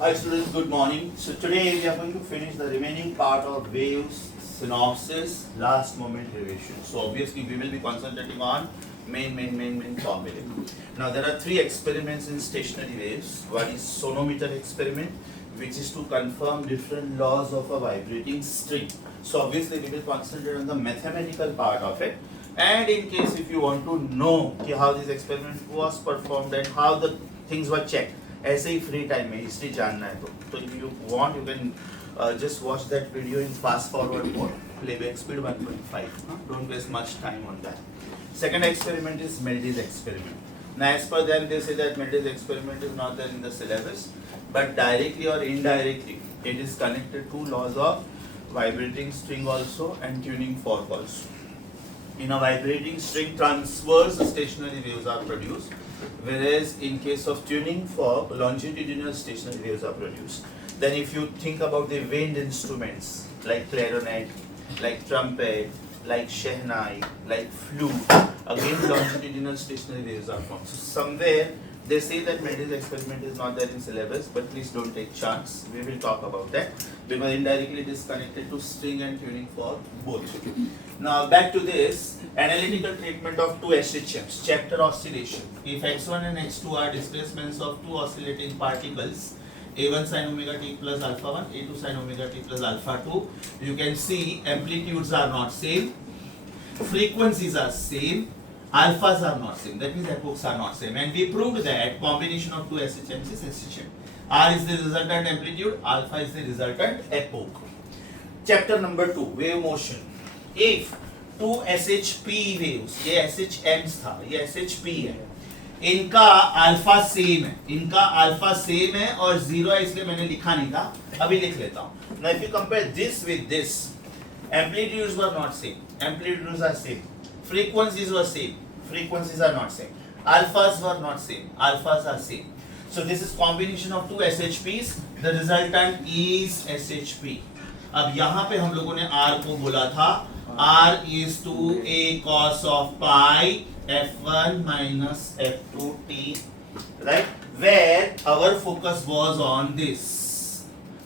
Hi students, good morning. So today we are going to finish the remaining part of waves, synopsis, last moment revision. So obviously we will be concentrating on main formulae. Now there are three experiments in stationary waves. One is sonometer experiment, which is to confirm different laws of a vibrating string. So obviously we will concentrate on the mathematical part of it. And in case if you want to know how this experiment was performed and how the things were checked, ऐसे ही free time में history जानना है तो if you want you can just watch that video in fast forward mode, playback speed 1.5. Don't waste much time on that. Second experiment is Meldy's experiment. Now as per them they say that Meldy's experiment is not there in the syllabus, but directly or indirectly it is connected to laws of vibrating string also and tuning fork also. In a vibrating string, transverse stationary waves are produced, whereas in case of tuning fork, longitudinal stationary waves are produced. Then if you think about the wind instruments like clarinet, like trumpet, like shehnai, like flute, again longitudinal stationary waves are formed. So somewhere they say that Meldy's experiment is not there in syllabus, but please don't take chance. We will talk about that because indirectly it is connected to string and tuning fork both. Now back to this analytical treatment of two SHMs, chapter oscillation. If x1 and x2 are displacements of two oscillating particles, a1 sin omega t plus alpha 1, a2 sin omega t plus alpha 2, you can see amplitudes are not same, frequencies are same, alphas are not same, that means epochs are not same, and we proved that combination of two SHMs is SHM. R is the resultant amplitude, alpha is the resultant epoch. Chapter number 2, wave motion. If two SHP waves, ये SHMs था, ये SHP है, इनका alpha same है, इनका alpha same है और zero है, इसलिए मैंने लिखा नहीं था, अभी लिख लेता हूँ. Now if you compare this with this, amplitudes were not same, amplitudes are same, frequencies were same, frequencies are not same, alphas were not same, alphas are same. So this is combination of two SHPs, the resultant is SHP. अब यहाँ पे हम लोगों ने R को बोला था R is to a cos of pi f1 minus f2 t, right? Where our focus was on this.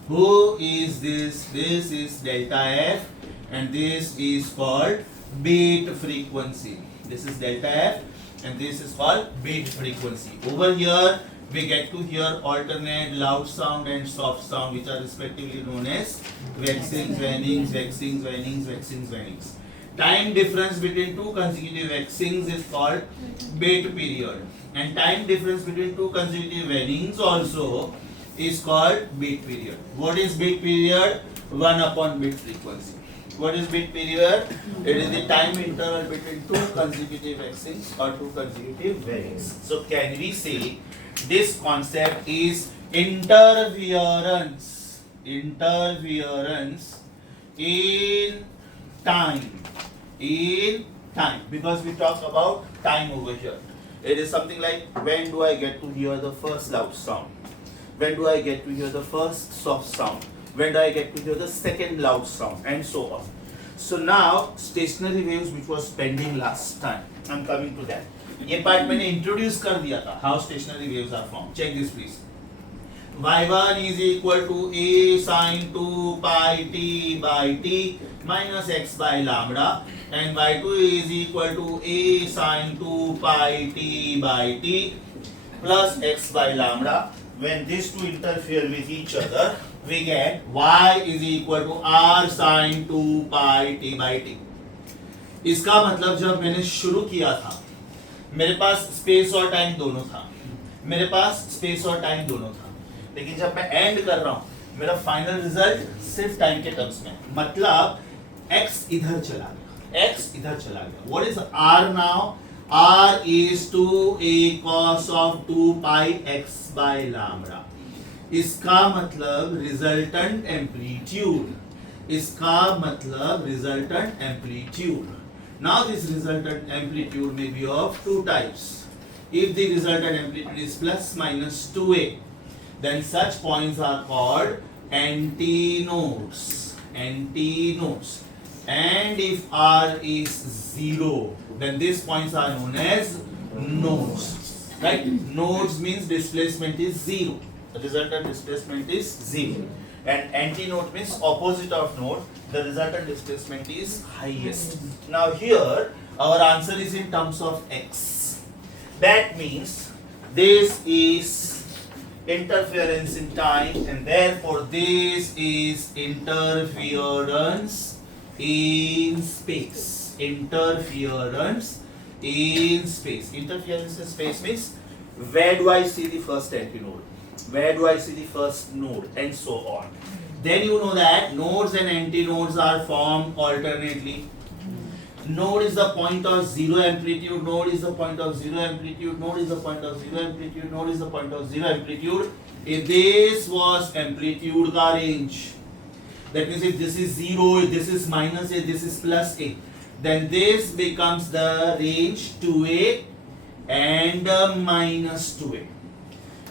Who is this? This is delta f, and this is called beat frequency. This is delta f, and this is called beat frequency. Over here, we get to hear alternate loud sound and soft sound, which are respectively known as waxings, wanings, waxings, wanings, waxings, wanings. Time difference between two consecutive waxings is called beat period, and time difference between two consecutive wanings also is called beat period. What is beat period? 1 upon beat frequency. What is beat period? It is the time interval between two consecutive waxings or two consecutive wanings. So can we say this concept is interference in time, because we talk about time over here. It is something like, when do I get to hear the first loud sound, when do I get to hear the first soft sound, when do I get to hear the second loud sound, and so on. So now stationary waves, which was pending last time, I'm coming to that. ये part मैंने introduce कर दिया था, how stationary waves are form. Check this please. y1 is equal to a sin 2 pi t by t minus x by lambda, and y2 is equal to a sin 2 pi t by t plus x by lambda. When these two interfere with each other, we get y is equal to r sin 2 pi t by t. इसका मतलब जब मैंने शुरू किया था, मेरे पास space और time दोनों था, मेरे पास स्पेस और टाइम दोनों था, लेकिन जब मैं एंड कर रहा हूं, मेरा फाइनल रिजल्ट सिर्फ टाइम के टर्म्स में, मतलब x इधर चला गया, x इधर चला गया. What is r now? r is to a cos of 2 pi x by lambda. इसका मतलब रिजल्टेंट एम्पलीट्यूड, इसका मतलब resultant amplitude. Now this resultant amplitude may be of two types. If the resultant amplitude is plus minus 2a, then such points are called antinodes. Antinodes. And if r is 0, then these points are known as nodes. Right? Nodes means displacement is 0. resultant displacement is 0. And antinode means opposite of node, the resultant displacement is highest. Now here, our answer is in terms of x. That means this is interference in time, and therefore this is interference in space. Interference in space. Interference in space means where do I see the first antinode, where do I see the first node, and so on. Then you know that nodes and antinodes are formed alternately. Node is the point of zero amplitude, node is the point of zero amplitude, node is the point of zero amplitude, node is the point of zero amplitude. If this was amplitude ka range, that means if this is 0, if this is minus a, this is plus a, then this becomes the range 2a and minus 2a.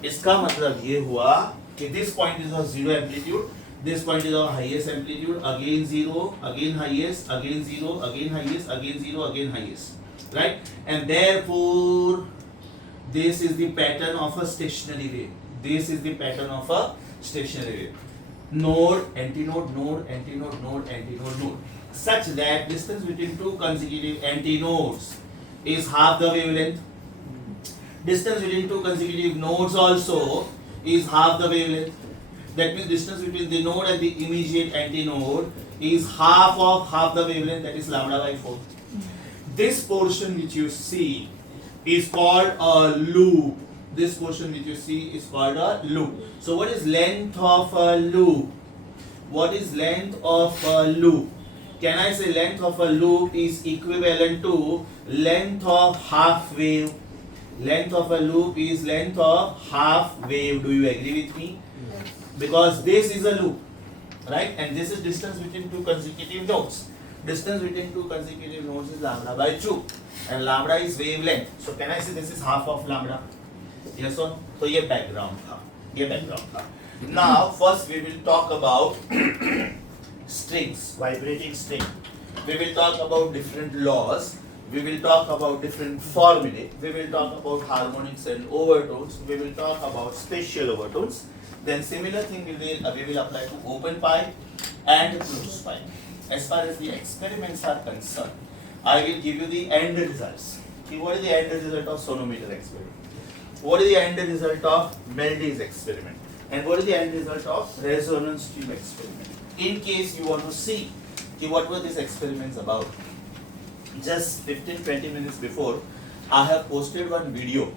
इसका मतलब ये हुआ कि this point is of zero amplitude, this point is of highest amplitude, again 0, again highest, again 0, again highest, again 0, again highest, right? And therefore this is the pattern of a stationary wave. This is the pattern of a stationary wave. Node, antinode, node, antinode, node, antinode, node, such that distance between two consecutive antinodes is half the wavelength. Distance between two consecutive nodes also is half the wavelength. That means distance between the node and the immediate antinode is half of half the wavelength, that is lambda by 4. This portion which you see is called a loop. This portion which you see is called a loop. So what is length of a loop? What is length of a loop? Can I say length of a loop is equivalent to length of half wave? Length of a loop is length of half wave. Do you agree with me? Yes. Because this is a loop, right? And this is distance between two consecutive nodes. Distance between two consecutive nodes is lambda by 2, and lambda is wavelength. So can I say this is half of lambda? Yes or no? So ये background था. ये background था. Now first we will talk about strings, vibrating string. We will talk about different laws. We will talk about different formulae. We will talk about harmonics and overtones. We will talk about spatial overtones. Then similar thing we will apply to open pipe and closed pipe. As far as the experiments are concerned, I will give you the end results. See, what is the end result of sonometer experiment? What is the end result of Melday's experiment? And what is the end result of resonance tube experiment? In case you want to see what were these experiments about, just 15-20 minutes before, I have posted one video,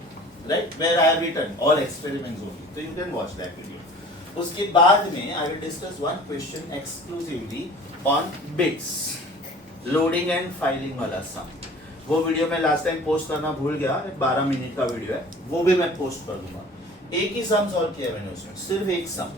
right, where I have written all experiments only. So you can watch that video. उसके बाद में I will discuss one question exclusively on bits, loading and filing वाला sum. वो video मैं last time post करना भूल गया, 12 minute का वीडियो है, वो भी मैं पोस्ट कर दूंगा. एक ही सम सॉल्व किया मैंने उसमें, सिर्फ एक सम,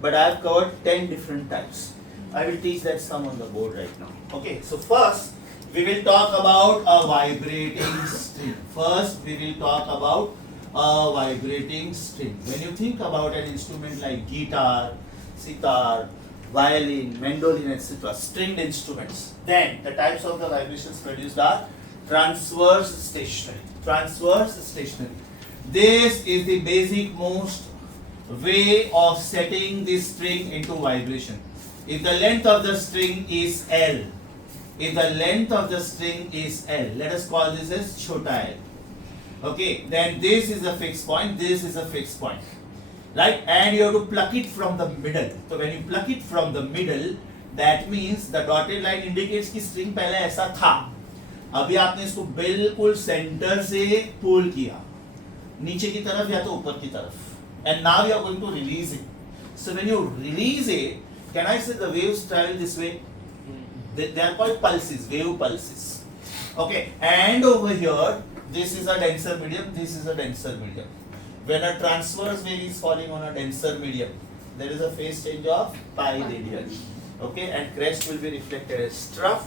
but I have covered 10 different types. I will teach that sum on the board right now. Okay, so first we will talk about a vibrating string. First we will talk about a vibrating string. When you think about an instrument like guitar, sitar, violin, mandolin, etc., stringed instruments, then the types of the vibrations produced are transverse stationary. Transverse stationary. This is the basic most way of setting this string into vibration. If the length of the string is L, if the length of the string is L, let us call this as chota L. Okay, then this is a fixed point, this is a fixed point, right? And you have to pluck it from the middle. So when you pluck it from the middle, that means the dotted line indicates कि string पहले ऐसा था, अभी आपने इसको बिल्कुल centre से पुल किया, नीचे की तरफ या तो ऊपर की तरफ, and now you are going to release it. So when you release it, can I say the waves travel this way? They are called pulses, wave pulses. Okay, and over here, this is a denser medium, this is a denser medium. When a transverse wave is falling on a denser medium, there is a phase change of pi radian. Okay, and crest will be reflected as trough,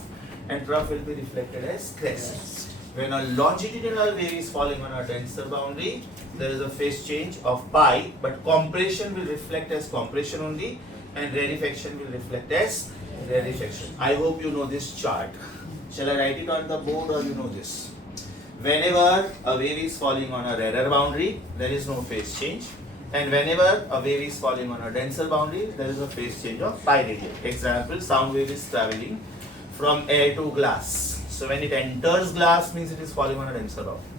and trough will be reflected as crest. When a longitudinal wave is falling on a denser boundary, there is a phase change of pi, but compression will reflect as compression only, and rarefaction will reflect as rarefaction. I hope you know this chart. Shall I write it on the board or you know this? Whenever a wave is falling on a rarer boundary, there is no phase change. And whenever a wave is falling on a denser boundary, there is a phase change of pi radian. Example, sound wave is traveling from air to glass. So when it enters glass, means it is falling on a denser boundary.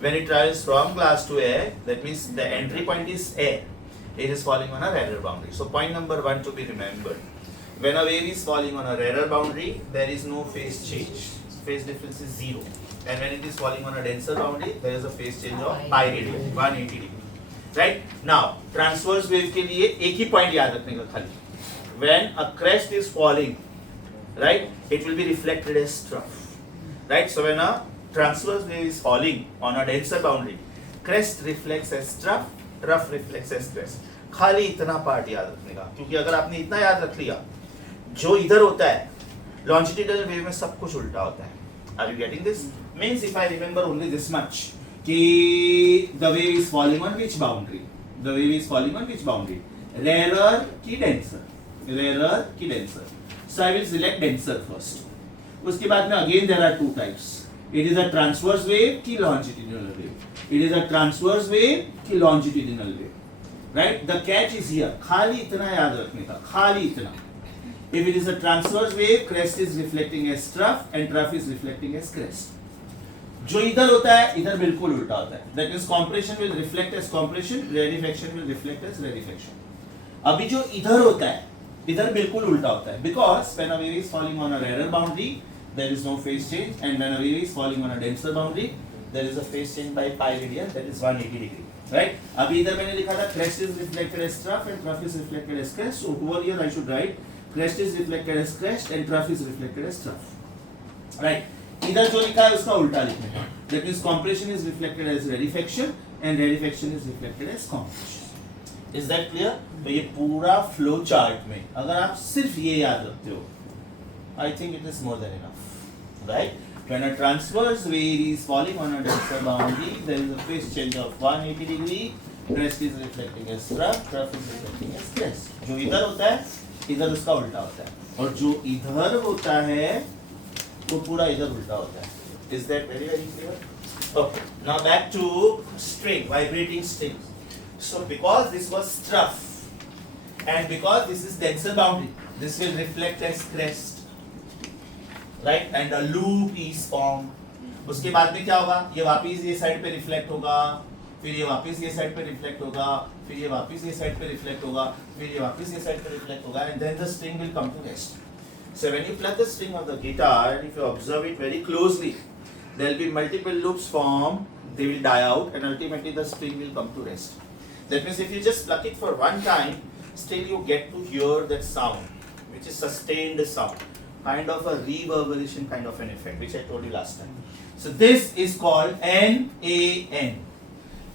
When it travels from glass to air, that means the entry point is air. It is falling on a rarer boundary. So point number 1 to be remembered. When a wave is falling on a rarer boundary, there is no phase change. Phase difference is 0. And when it is falling on a denser boundary, there is a phase change of pi radian, 180 degree. Right? Now, transverse wave के लिए एक ही point याद रखने का खाली. When a crest is falling, right, it will be reflected as trough. Right? So when a transverse wave is falling on a denser boundary, crest reflects as trough, trough reflects as crest. खाली इतना part याद रखने का, क्योंकि अगर आपने इतना याद रख लिया, जो इधर होता है, longitudinal wave में सब कुछ उल्टा होता है. Are you getting this? Means if I remember only this much. कि the wave is falling on which boundary? The wave is falling on which boundary? Rarer की denser. Rarer की denser. So I will select denser first. उसके बाद में again there are two types. It is a transverse wave की longitudinal wave. It is a transverse wave की longitudinal wave. Right? The catch is here. खाली इतना याद रखने का. खाली इतना. If it is a transverse wave, crest is reflecting as trough and trough is reflecting as crest. जो इधर होता है इधर बिल्कुल उल्टा होता है. That means compression will reflect as compression, rarefaction will reflect as rarefaction. अभी जो इधर होता है इधर बिल्कुल उल्टा होता है. Because when a wave is falling on a rarer boundary, there is no phase change, and when a wave is falling on a denser boundary, there is a phase change by pi radian, that is 180 degree. Right? अभी इधर मैंने लिखा था crest is reflected as trough and trough is reflected as crest. So over here I should write crest is reflected as crest and trough is reflected as trough. Right? इधर जो लिखा है उसका उल्टा लिखने का. That means compression is reflected as rarefaction and rarefaction is reflected as compression. Is that clear? तो ये पूरा flow chart में अगर आप सिर्फ ये याद रखते हो, I think it is more than enough. Right? When a transverse wave is falling on a denser boundary, there is a phase change of 180 degree. Crest is reflecting as trough, trough is reflecting as crest. जो इधर होता है इधर उसका उल्टा होता है, और जो इधर होता है वो पूरा इधर उल्टा होता है. Is that very clear? Okay. Now back to string, vibrating string. So because this was trough and because this is denser boundary, this will reflect as crest, right? And a loop is formed. उसके बाद में क्या होगा? ये वापस ये side पे reflect होगा, फिर ये वापस ये साइड पे रिफ्लेक्ट होगा, फिर ये वापस ये साइड पे रिफ्लेक्ट होगा, फिर ये वापस ये साइड पे रिफ्लेक्ट होगा, and then the string will come to rest. So when you pluck the string of the guitar, and if you observe it very closely, there will be multiple loops formed, they will die out, and ultimately the string will come to rest. That means if you just pluck it for one time, still you get to hear that sound, which is sustained sound, kind of a reverberation kind of an effect, which I told you last time. So this is called NAN.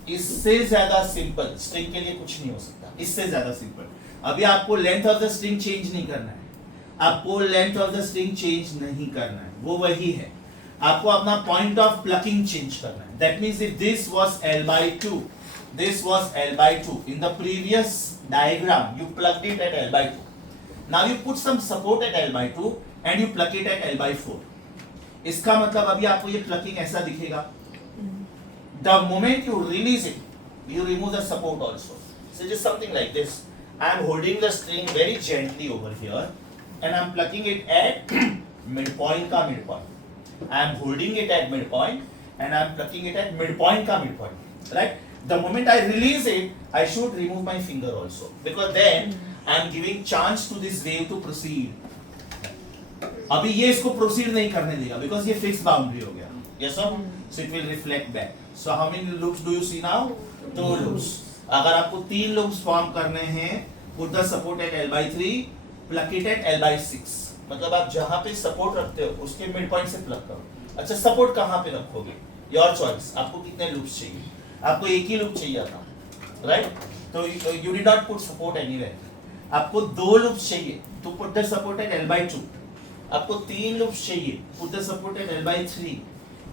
इससे ज्यादा simple string के लिए कुछ नहीं हो सकता. इससे ज्यादा सिंपल. अभी आपको length of the string change नहीं करना है. आपको length of the string change नहीं करना है, वो वही है. आपको अपना पॉइंट ऑफ प्लकिंग चेंज करना है. That means if this was L/2, this was L/2 in the previous diagram, you plugged it at L/2. Now you put some support at L/2 and you plug it at L/4. इसका मतलब अभी आपको ये plucking ऐसा दिखेगा. The moment you release it, you remove the support also. So just something like this. I am holding the string very gently over here and I am plucking it at midpoint का midpoint. I am holding it at midpoint and I am plucking it at midpoint का midpoint. Right? The moment I release it, I should remove my finger also, because then I am giving chance to this wave to proceed. अभी ये इसको proceed नहीं करने देगा, because ये fixed boundary हो गया. Yes or no? So it will reflect back. So how many loops do you see now? 2 loops. अगर आपको 3 loops form करने हैं, put the support at L/3, plug it at L/6. मतलब आप जहाँ पे support रखते हो उसके midpoint से plug करो. अच्छा, support कहाँ पे रखोगे? Your choice. आपको कितने loops चाहिए? आपको एक ही loop चाहिए था, right? तो you did not put support anywhere. आपको 2 loops चाहिए, तो put the support at L/2. आपको 3 loops चाहिए, put the support at L/3.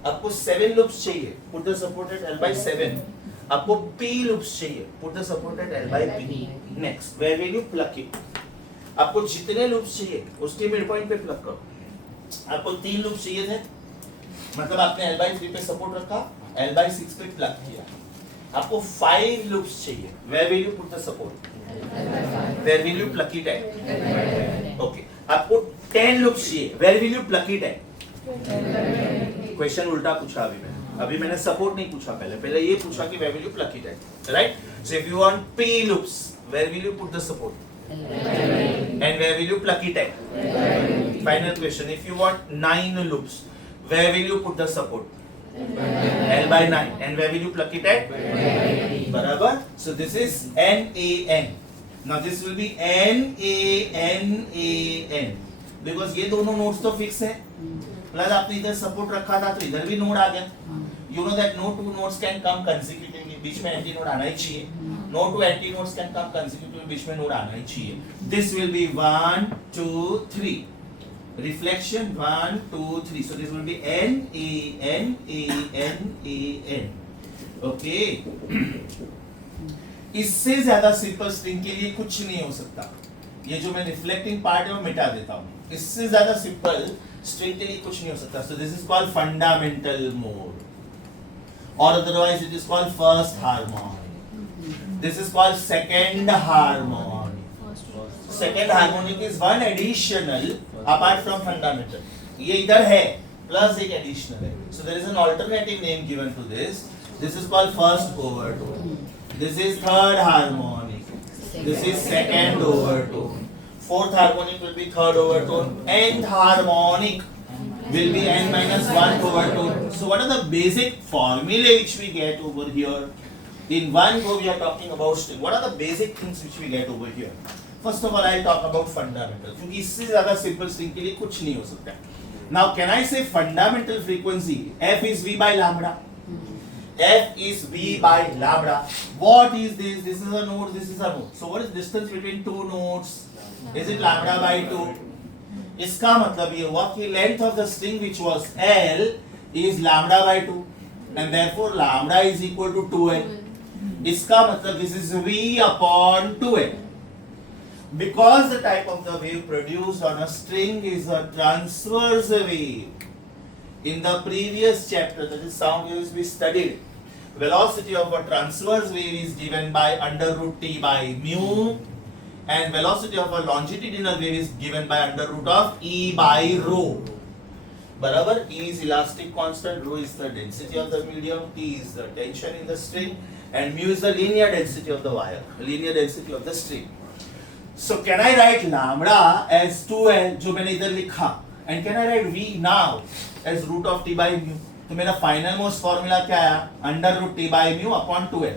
आपको 7 loops चाहिए, put the support at L/7. आपको P loops चाहिए, put the support at L/P. Next, where will you plug it? आपको जितने loops चाहिए उसके midpoint पे plug करो. आपको 3 loops चाहिए थे, मतलब आपने L/3 पे support रखा, L/6 पे plug किया. आपको 5 लूप्स चाहिए. Where will you put the support? Where will you pluck it at? Okay. आपको 10 लूप्स चाहिए. Where will you pluck it at? Question उल्टा पूछा अभी मैंने सपोर्ट नहीं पूछा पहले ये पूछा कि where will you pluck it at, right? So if you want p loops, where will you put the support? And where will you pluck it at? Final question, if you want 9 loops, where will you put the support? L by 9. And where will you pluck it at? बराबर. So this is NaN. Now this will be NaN because ये दोनों nodes तो fix है. Plus आपने इधर support रखा था तो इधर भी नोड आ गया. You know that no two nodes can come consecutively. बीच में एंटी नोड आना ही चाहिए. No two anti nodes can come consecutively. बीच में नोड आना ही चाहिए. This will be 1, 2, 3. Reflection 1, 2, 3. So this will be NaN. Okay. इससे ज्यादा सिंपल स्ट्रिंग के लिए कुछ नहीं हो सकता. ये जो मैं रिफ्लेक्टिंग पार्ट है वो मिटा देता हूँ. इससे ज्यादा सिंपल स्ट्रिंग के लिए कुछ नहीं हो सकता. So this is called fundamental mode, or otherwise it is called first harmonic. This is called second harmonic. Second harmonic is one additional apart from fundamental. ये इधर है plus एक additional है. So there is an alternative name given to this. This is called first overtone. This is third harmonic. This is second overtone. Fourth harmonic will be third overtone. Nth harmonic will be n minus 1 overtone. So what are the basic formulae which we get over here? In one go we are talking about string. What are the basic things which we get over here? First of all I'll talk about fundamental. क्योंकि इससे ज़्यादा simple string के लिए कुछ नहीं हो सकता. Now can I say fundamental frequency f is v by lambda? F is v by lambda. What is this? This is a node. This is a node. So what is distance between two nodes? Is it lambda by 2? इसका मतलब ये हुआ कि length of the string which was L is lambda by 2 and therefore lambda is equal to 2L. इसका मतलब this is V upon 2L. Because the type of the wave produced on a string is a transverse wave. In the previous chapter, that is sound waves, we studied velocity of a transverse wave is given by under root T by mu. And velocity of a longitudinal wave is given by under root of E by rho. बराबर. E is elastic constant, rho is the density of the medium, T is the tension in the string, and mu is the linear density of the wire, linear density of the string. So can I write lambda as 2L जो मैंने इधर लिखा, and can I write V now as root of T by mu? तो मेरा final most formula क्या आया? Under root T by mu upon 2L.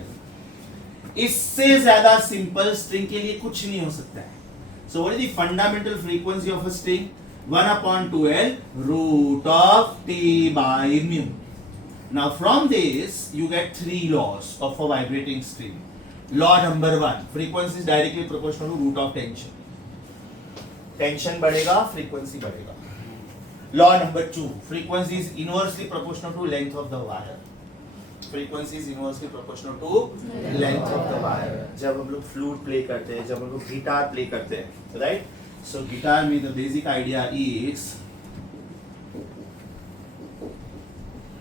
इससे ज्यादा सिंपल स्ट्रिंग के लिए कुछ नहीं हो सकता है. So what is the fundamental frequency of a string? 1 upon 2L root of T by mu. Now from this you get 3 laws of a vibrating string. Law number 1, frequency is directly proportional to root of tension. Tension बढ़ेगा, frequency बढ़ेगा. Law number 2, frequency is inversely proportional to length of the wire. Frequency is inversely proportional to length of the wire. जब हम लोग flute play करते हैं, जब हम लोग guitar play करते हैं, right? So guitar में the basic idea is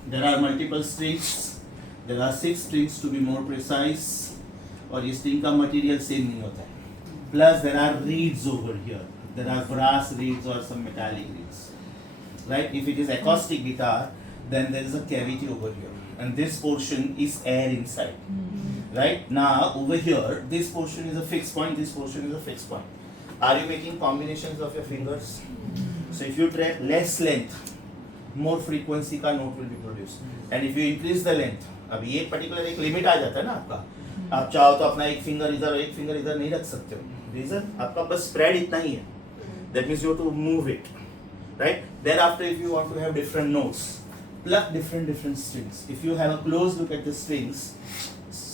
there are multiple strings. There are 6 strings to be more precise. और ये string का material same नहीं होता है. Plus there are reeds over here. There are brass reeds or some metallic reeds. Right? If it is acoustic guitar, then there is a cavity over here. And this portion is air inside. Right? Now over here, this portion is a fixed point, this portion is a fixed point. Are you making combinations of your fingers? So if you try less length, more frequency का note will be produced. And if you increase the length, अभी एक particular एक limit आ जाता है ना आपका. आप चाहो तो अपना एक finger इधर और एक finger इधर नहीं रख सकते हो. Reason? आपका बस spread इतना ही है. That means you have to move it. Right? Thereafter if you want to have different notes, pluck different strings. If you have a close look at the strings,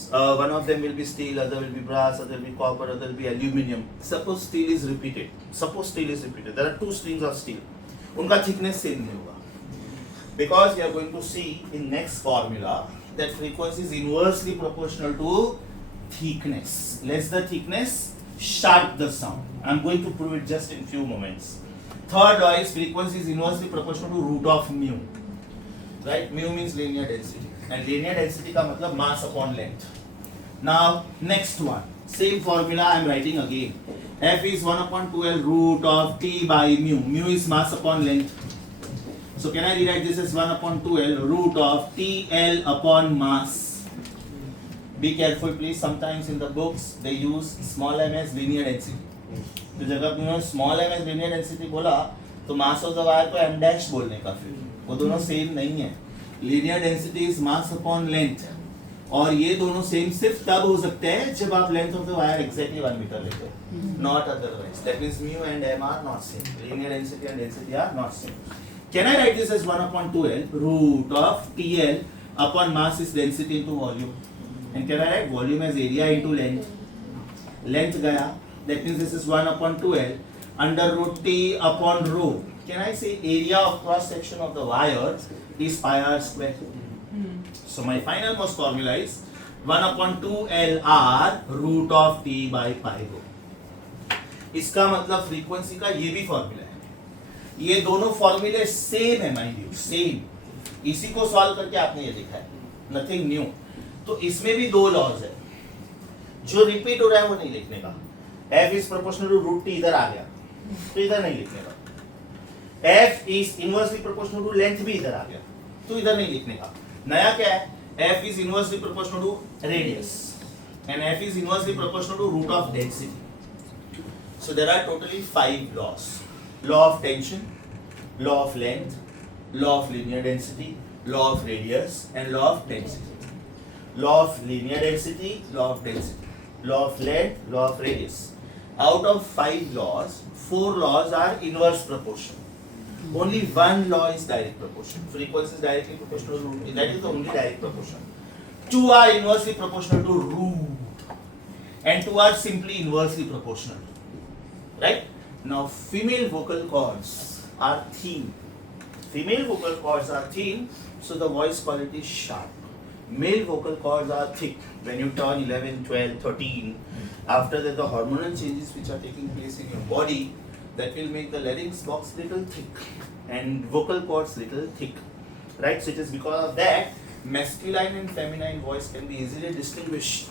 one of them will be steel, other will be brass, other will be copper, other will be aluminium. Suppose steel is repeated. There are 2 strings of steel. उनका thickness same नहीं होगा. Because we are going to see in next formula that frequency is inversely proportional to thickness. Less the thickness, sharp the sound. I am going to prove it just in few moments. Third law is frequency is inversely proportional to root of mu. Right? Mu means linear density. and linear density का मतलब mass upon length. Now next one, same formula I am writing again. F is 1 upon 2L root of T by mu. Mu is mass upon length. So can I rewrite this as 1 upon 2L root of TL upon mass? Be careful please, sometimes in the books they use small m as linear density. तो जब उन्होंने small m as linear density बोला तो mass of the wire को m dash बोलने का, फिर वो दोनों सेम नहीं है. Linear density is mass upon length, और ये दोनों सेम सिर्फ तब हो सकते हैं जब आप length of the wire exactly 1 metre लेते हो, not otherwise. That means mu and m are not same. Linear density and density are not same. Can I write this as 1 upon 2L root of TL upon mass is density into volume, and can I write volume as area into length? Length गया, that means this is 1 upon 2L under root T upon rho. Can I say area of cross section of the wire is pi r square? So my final most formula is 1 upon 2L r root of T by pi rho. इसका मतलब frequency का ये भी formula है. ये दोनों फॉर्मूले same है माइंड यू, सेम. इसी को सॉल्व करके आपने ये लिखा है, नथिंग न्यू. तो इसमें भी दो लॉज है, जो रिपीट हो रहा है वो नहीं लिखने का. F is proportional to root T इधर आ गया तो इधर नहीं लिखने का. F is inversely proportional to length भी इधर आ गया तो इधर नहीं लिखने का. नया क्या है? F is inversely proportional to radius and F is inversely proportional to root of density. So there are totally 5 laws. Law of tension, law of length, law of linear density, law of radius and law of density. Law of linear density, law of density, law of length, law of radius. Out of 5 laws, 4 laws are inverse proportion. Only one law is direct proportion. Frequency is directly proportional to root. That is the only direct proportion. 2 are inversely proportional to root, and 2 are simply inversely proportional. Right? Now, female vocal cords are thin. Female vocal cords are thin, so the voice quality is sharp. Male vocal cords are thick. When you turn 11, 12, 13, after that the hormonal changes which are taking place in your body, that will make the larynx box little thick and vocal cords little thick, right? So it is because of that masculine and feminine voice can be easily distinguished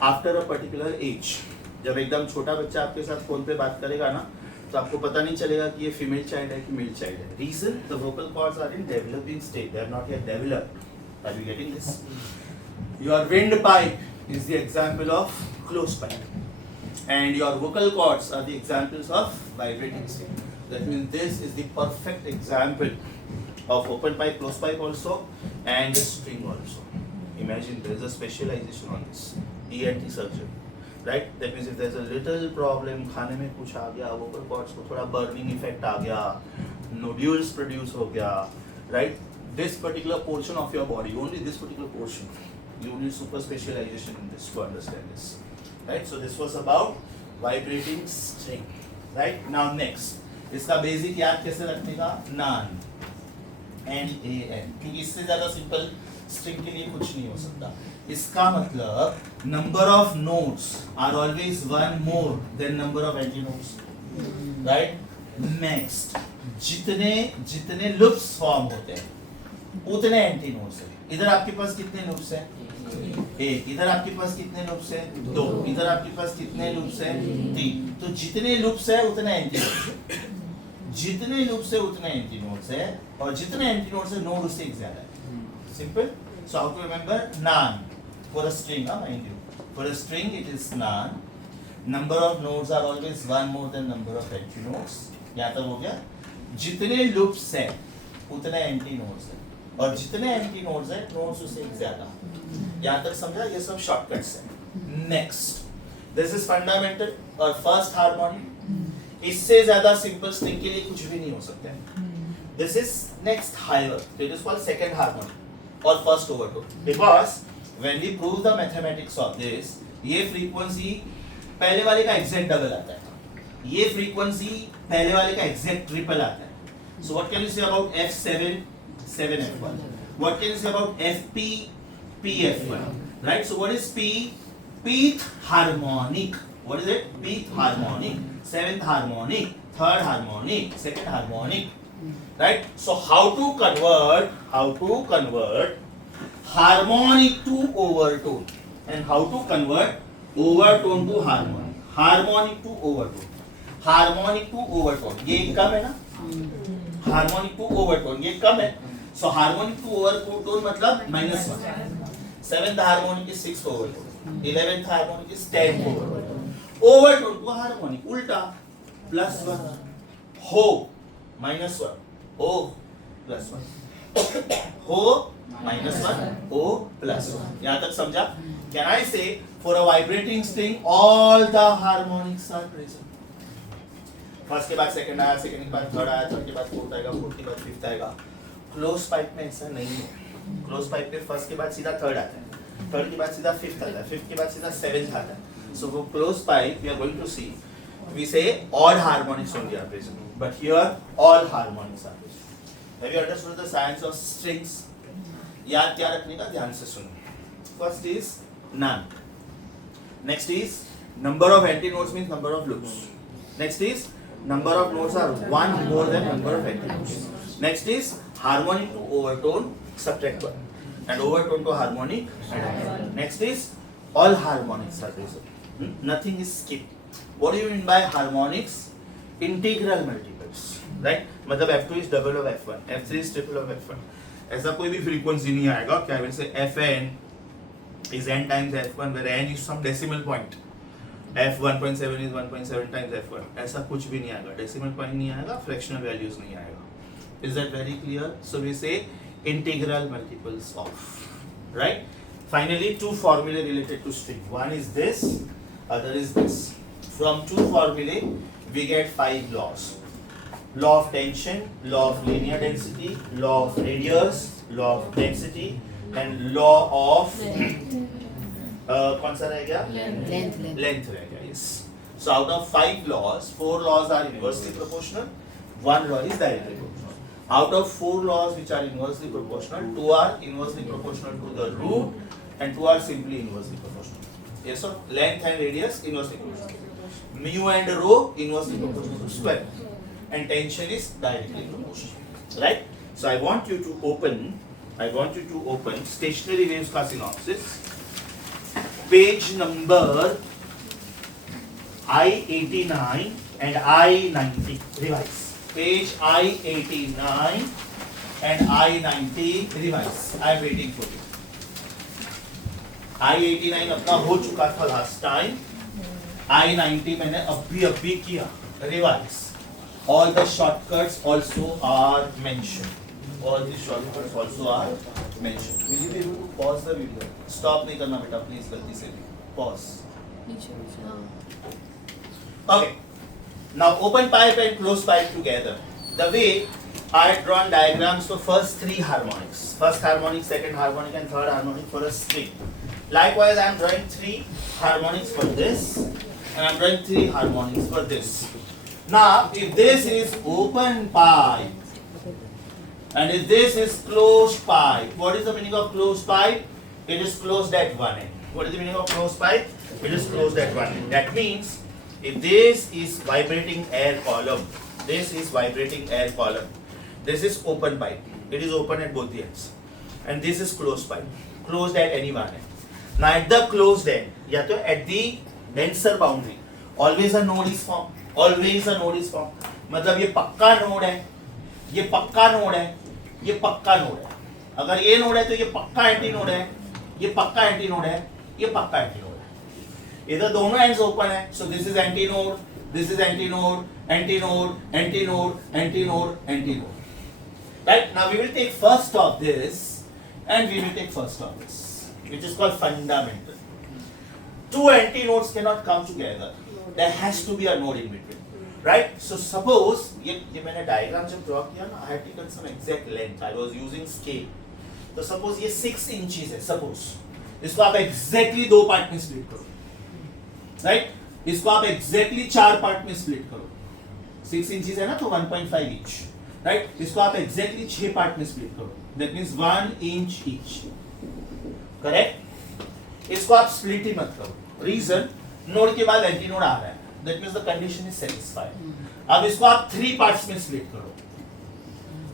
after a particular age. जब एकदम छोटा बच्चा आपके साथ phone पे बात करेगा ना, तो आपको पता नहीं चलेगा कि ये फीमेल चाइल्ड है कि मेल चाइल्ड है. Reason, the vocal cords are in developing state. They are not yet developed. Are you getting this? Your windpipe is the example of closed pipe. And your vocal cords are the examples of vibrating state. That means this is the perfect example of open pipe, closed pipe also, and string also. Imagine there is a specialization on this. ENT surgeon, right? That means if there is a little problem, खाने में कुछ आ गया, vocal cords को थोड़ा burning effect आ गया, nodules produce हो गया, right? This particular portion of your body, only this particular portion, you need super specialization in this to understand this. Right, so this was about vibrating string. Right, now next, इसका basic याद कैसे रखने का? NAN, N-A-N, क्योंकि इससे ज़्यादा simple string के लिए कुछ नहीं हो सकता. इसका मतलब number of notes are always one more than number of antinodes. Right, next, जितने loops form होते हैं उतने antinodes हैं. इधर आपके पास कितने loops हैं? एक. इधर आपके पास कितने लूप्स हैं? 2. इधर आपके पास कितने लूप्स हैं? 3. तो जितने लूप्स है उतने एंटीनोड्स है. जितने लूप्स है उतने एंटीनोड्स है, और जितने एंटीनोड्स है नोड उससे एक ज्यादा है. Simple. So how to remember? NAN for a string, mind you, for a string it is NAN. Number of nodes are always one more than number of antinodes. यहाँ तक हो गया. जितने लूप्स है उतने एंटीनोड्स है, और जितने एंटीनोड्स है नोड्स उससे एक ज्यादा. यहाँ तक समझा? ये सब शॉर्टकट्स हैं. नेक्स्ट, दिस इज फंडामेंटल और फर्स्ट हार्मोनिक. इससे ज्यादा सिंपल स्ट्रिंग के लिए कुछ भी नहीं हो सकता है. This is next higher, it is called second harmonic और first overtone. Because when we prove the mathematics of this, ये फ्रीक्वेंसी पहले वाले का एग्जैक्ट डबल आता है, ये फ्रीक्वेंसी पहले वाले का एग्जैक्ट ट्रिपल आता है. So what can you say about F7, 7F1? What can you say about FP, PF1, right? So what is P? Pth harmonic. What is it? Pth harmonic, 7th harmonic, 3rd harmonic, 2nd harmonic, right? So how to convert harmonic to overtone. And how to convert overtone to harmonic? Harmonic to overtone. Harmonic to overtone. ये कम है ना? Harmonic to overtone ये कम है. So harmonic to overtone मतलब -1. 7th harmonic is 6th overtone. 11th harmonic is 10th overtone. Overtone to harmonic उल्टा +1. हो -1. हो +1. हो -1. हो +1. यहाँ तक समझा? Can I say for a vibrating string all the harmonics are present? First के बाद सेकंड आया, सेकंड के बाद थर्ड आया, थर्ड के बाद फोर्थ आएगा, फोर्थ के बाद फिफ्थ आएगा. क्लोज पाइप में ऐसा नहीं है. क्लोज पाइप में फर्स्ट के बाद सीधा थर्ड आता है, थर्ड के बाद सीधा फिफ्थ आता है, फिफ्थ के बाद सीधा सेवेंथ आता है. So for close pipe we are going to see we say odd harmonics only are present, but here all harmonics are present. Have you understood the science of strings? याद क्या रखने का, ध्यान से सुनो. First is none. Next is number of antinodes means number of loops. Next is number of notes are one more than number of antinodes. Next is harmonic to overtone, subtract one, and overtone to harmonic. Next is all harmonics are present. Nothing is skipped. What do you mean by harmonics? Integral multiples, right? मतलब F2 is double of F1, F3 is triple of F1. ऐसा कोई भी frequency नहीं आएगा. क्या I will say Fn is n times F1 where n is some decimal point. F1.7 is 1.7 times F1. ऐसा कुछ भी नहीं आएगा. Decimal point नहीं आएगा, fractional values नहीं आएगा. Is that very clear? So we say integral multiples of, right? Finally, two formulae related to string. One is this, other is this. From two formulae, we get 5 laws. Law of tension, law of linear density, law of radius, law of density, and law of कौन सा रह गया? Length रह गया. Yes. So out of 5 laws, 4 laws are inversely proportional, 1 law is directly proportional. Out of 4 laws which are inversely proportional, 2 are inversely proportional to the root, and 2 are simply inversely proportional. Yes, so length and radius inversely proportional. Mu and rho inversely proportional to square, and tension is directly proportional, right? So I want you to open stationary waves का synopsis, page number I-89 and I-90. Revise. Page I-89 and I-90. Revise. I am waiting for you. I-89 अपना हो चुका था last time. I-90 मैंने अभी किया. Revise. All the shortcuts also are mentioned. All the shortcuts also are mentioned. Will you be able to pause the video? Stop नहीं करना बेटा, please गलती से भी. Pause. Okay. Now open pipe and closed pipe together. The way I had drawn diagrams for first 3 harmonics. First harmonic, second harmonic, and third harmonic for a string. Likewise, I am drawing 3 harmonics for this, and I am drawing 3 harmonics for this. Now, if this is open pipe, and if this is closed pipe, what is the meaning of closed pipe? It is closed at one end. What is the meaning of closed pipe? It is closed at one end. That means, if this is vibrating air column, this is vibrating air column, this is open pipe. It is open at both the ends. And this is closed pipe, closed at any one end. Now at the closed end, या तो at the denser boundary, always a node is formed. Always a node is formed. मतलब ये पक्का node है, ये पक्का node है, ये पक्का नोड है. अगर ये नोड है तो ये पक्का एंटी नोड है, ये पक्का एंटी नोड है, ये पक्का एंटी नोड है. इधर दोनों एंड्स ओपन है, so this is anti node, this is anti node, anti node, anti node, anti node, anti node. Right? Now we will take first of this, and we will take first of this, which is called fundamental. Two anti nodes cannot come together. There has to be a node in between. Right? So suppose ये मैंने diagram जब draw किया ना, I had taken some exact length. I was using scale. तो suppose ये 6 inches है. Suppose इसको आप exactly 2 पार्ट में split करो. Right? इसको आप exactly 4 पार्ट में split करो. 6 inches है ना, तो 1.5 each. Right? इसको आप exactly 6 पार्ट में split करो. That means 1 inch each. Correct? इसको आप split ही मत करो. Reason, node के बाद anti node आ रहा है. That means the condition is satisfied. अब इसको आप 3 पार्ट्स में split करो,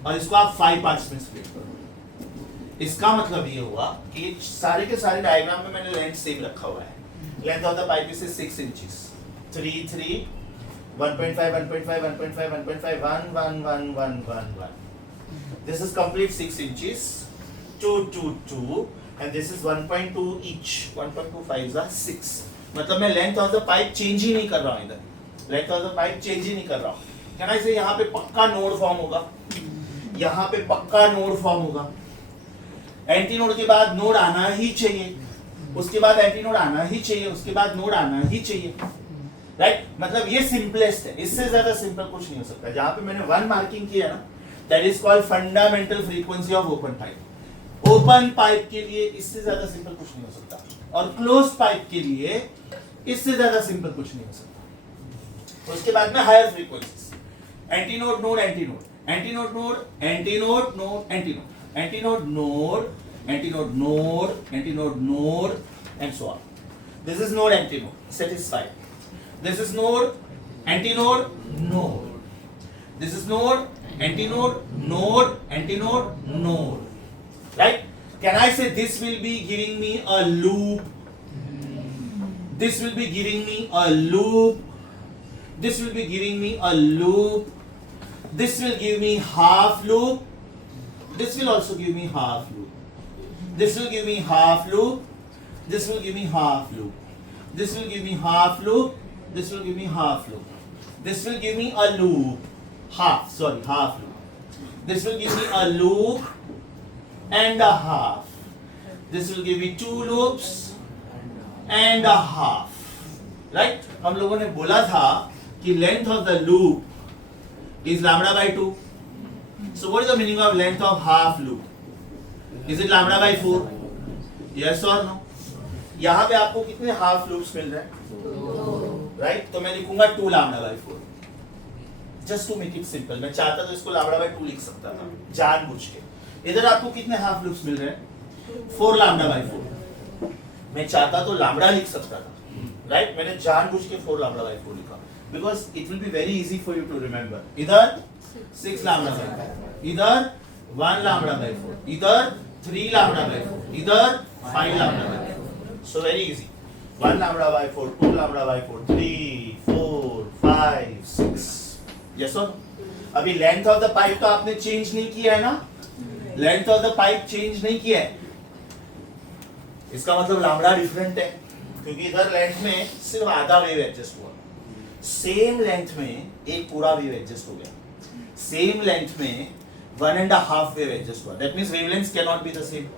और इसको आप 5 पार्ट्स में split करो. इसका मतलब ये हुआ कि सारे के सारे डायग्राम में मैंने लेंथ सेम रखा हुआ है. Length of the pipe is 6 inches. 3 3 1.5 1.5 1.5 1.5 1 1 1 1 1 1. This is complete 6 inches. 2 2 2 and this is 1.2 each. 1.25 are 6. मतलब मैं length of the pipe change ही नहीं कर रहा हूँ इधर. Length of the pipe change ही नहीं कर रहा हूँ. कैन आई से यहाँ पे पक्का नोड फॉर्म होगा. यहाँ पे पक्का नोड फॉर्म होगा. एंटी नोड के बाद नोड आना ही चाहिए. उसके बाद एंटी नोड आना ही चाहिए. उसके बाद नोड आना ही चाहिए. राइट मतलब ये सिंपलेस्ट है. इससे ज्यादा सिंपल कुछ नहीं हो सकता. जहां पे मैंने 1 मार्किंग किया ना, that is called fundamental frequency of open pipe. Open pipe के लिए इससे ज्यादा सिंपल कुछ नहीं हो सकता. और क्लोज पाइप के लिए इससे ज्यादा सिंपल कुछ नहीं हो सकता. उसके बाद में higher frequencies. Antinode node antinode antinode node antinode node antinode antinode node antinode node antinode node and so on. This is node anti node. Satisfied. This is node anti node node. This is node anti node node anti node node. Right? Can I say this will be giving me a loop? This will be giving me a loop. This will be giving me a loop. This will give me half loop. This will also give me half loop. This will give me half loop. This will give me half loop. This will give me half loop. This will give me half loop. This will give me a loop. Half loop. This will give me a loop and a half. This will give me 2 loops and a half. Right? हम लोगों ने बोला था कि length of the loop is lambda by 2. So what is the meaning of length of half loop? Is it lambda by 4? Yes or no? यहाँ पे आपको कितने हाफ लूप्स मिल रहे हैं? राइट तो मैं लिखूंगा 2 lambda by 4. Just to make it simple. मैं चाहता तो इसको लैम्डा बाय 2 लिख सकता था जानबूझ के. इधर आपको कितने हाफ लूप्स मिल रहे हैं? 4 लैम्डा बाय 4. मैं चाहता तो लैम्डा लिख सकता था. राइट मैंने जानबूझ के 4 लैम्डा बाय 4 लिखा because it will be very easy for you to remember. इधर 6 लैम्डा बाय 4, इधर 1 लैम्डा बाय 4, इधर 3 लैम्डा बाय 4, इधर 5 lambda by 4. So very easy. 1 lambda by 4, 2 lambda by 4, 3, 4, 5, 6. Yes or no? अभी length of the pipe तो आपने change नहीं किया है ना? Length of the pipe change नहीं किया है. इसका मतलब lambda different है. क्योंकि इधर length में सिर्फ आधा wave adjust हुआ. Same length में एक पूरा wave adjust हो गया. Same length में 1.5 wave adjust हुआ. That means wavelengths cannot be the same.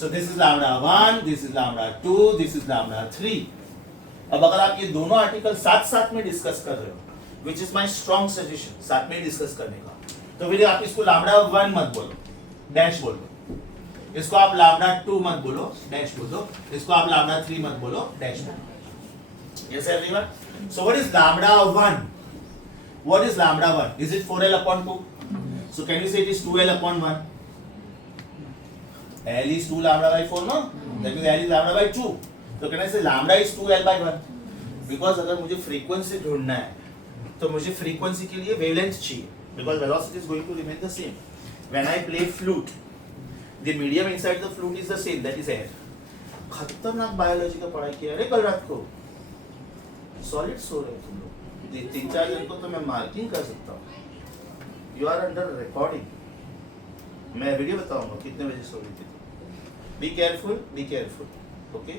So this is lambda 1, this is lambda 2, this is lambda 3. अब अगर आप ये दोनों आर्टिकल साथ साथ में डिस्कस कर रहे हो, which is my strong suggestion, साथ में डिस्कस करने का, तो फिर आप इसको lambda 1 मत बोलो, डैश बोल दो. इसको आप lambda 2 मत बोलो, डैश बोल दो. इसको आप lambda 3 मत बोलो, डैश बोल दो. Yes everyone? So what is lambda 1? What is lambda 1? Is it 4L upon 2? So can you say it is 2L upon 1? L is 2 lambda by 4 no? That means L is lambda by 2. So can I say lambda is 2L by 1? Because अगर मुझे frequency ढूंढना है तो मुझे frequency के लिए wavelength चाहिए. Because velocity is going to remain the same. When I play flute, the medium inside the flute is the same. That is air. खतरनाक बायोलॉजी का पढ़ाई किया अरे कल रात को. Solid सो रहे तुम लोग. 3-4 जन को तो मैं मार्किंग कर सकता हूँ. You are under recording. मैं वीडियो बताऊंगा कितने बजे सो रही थी. Be careful okay.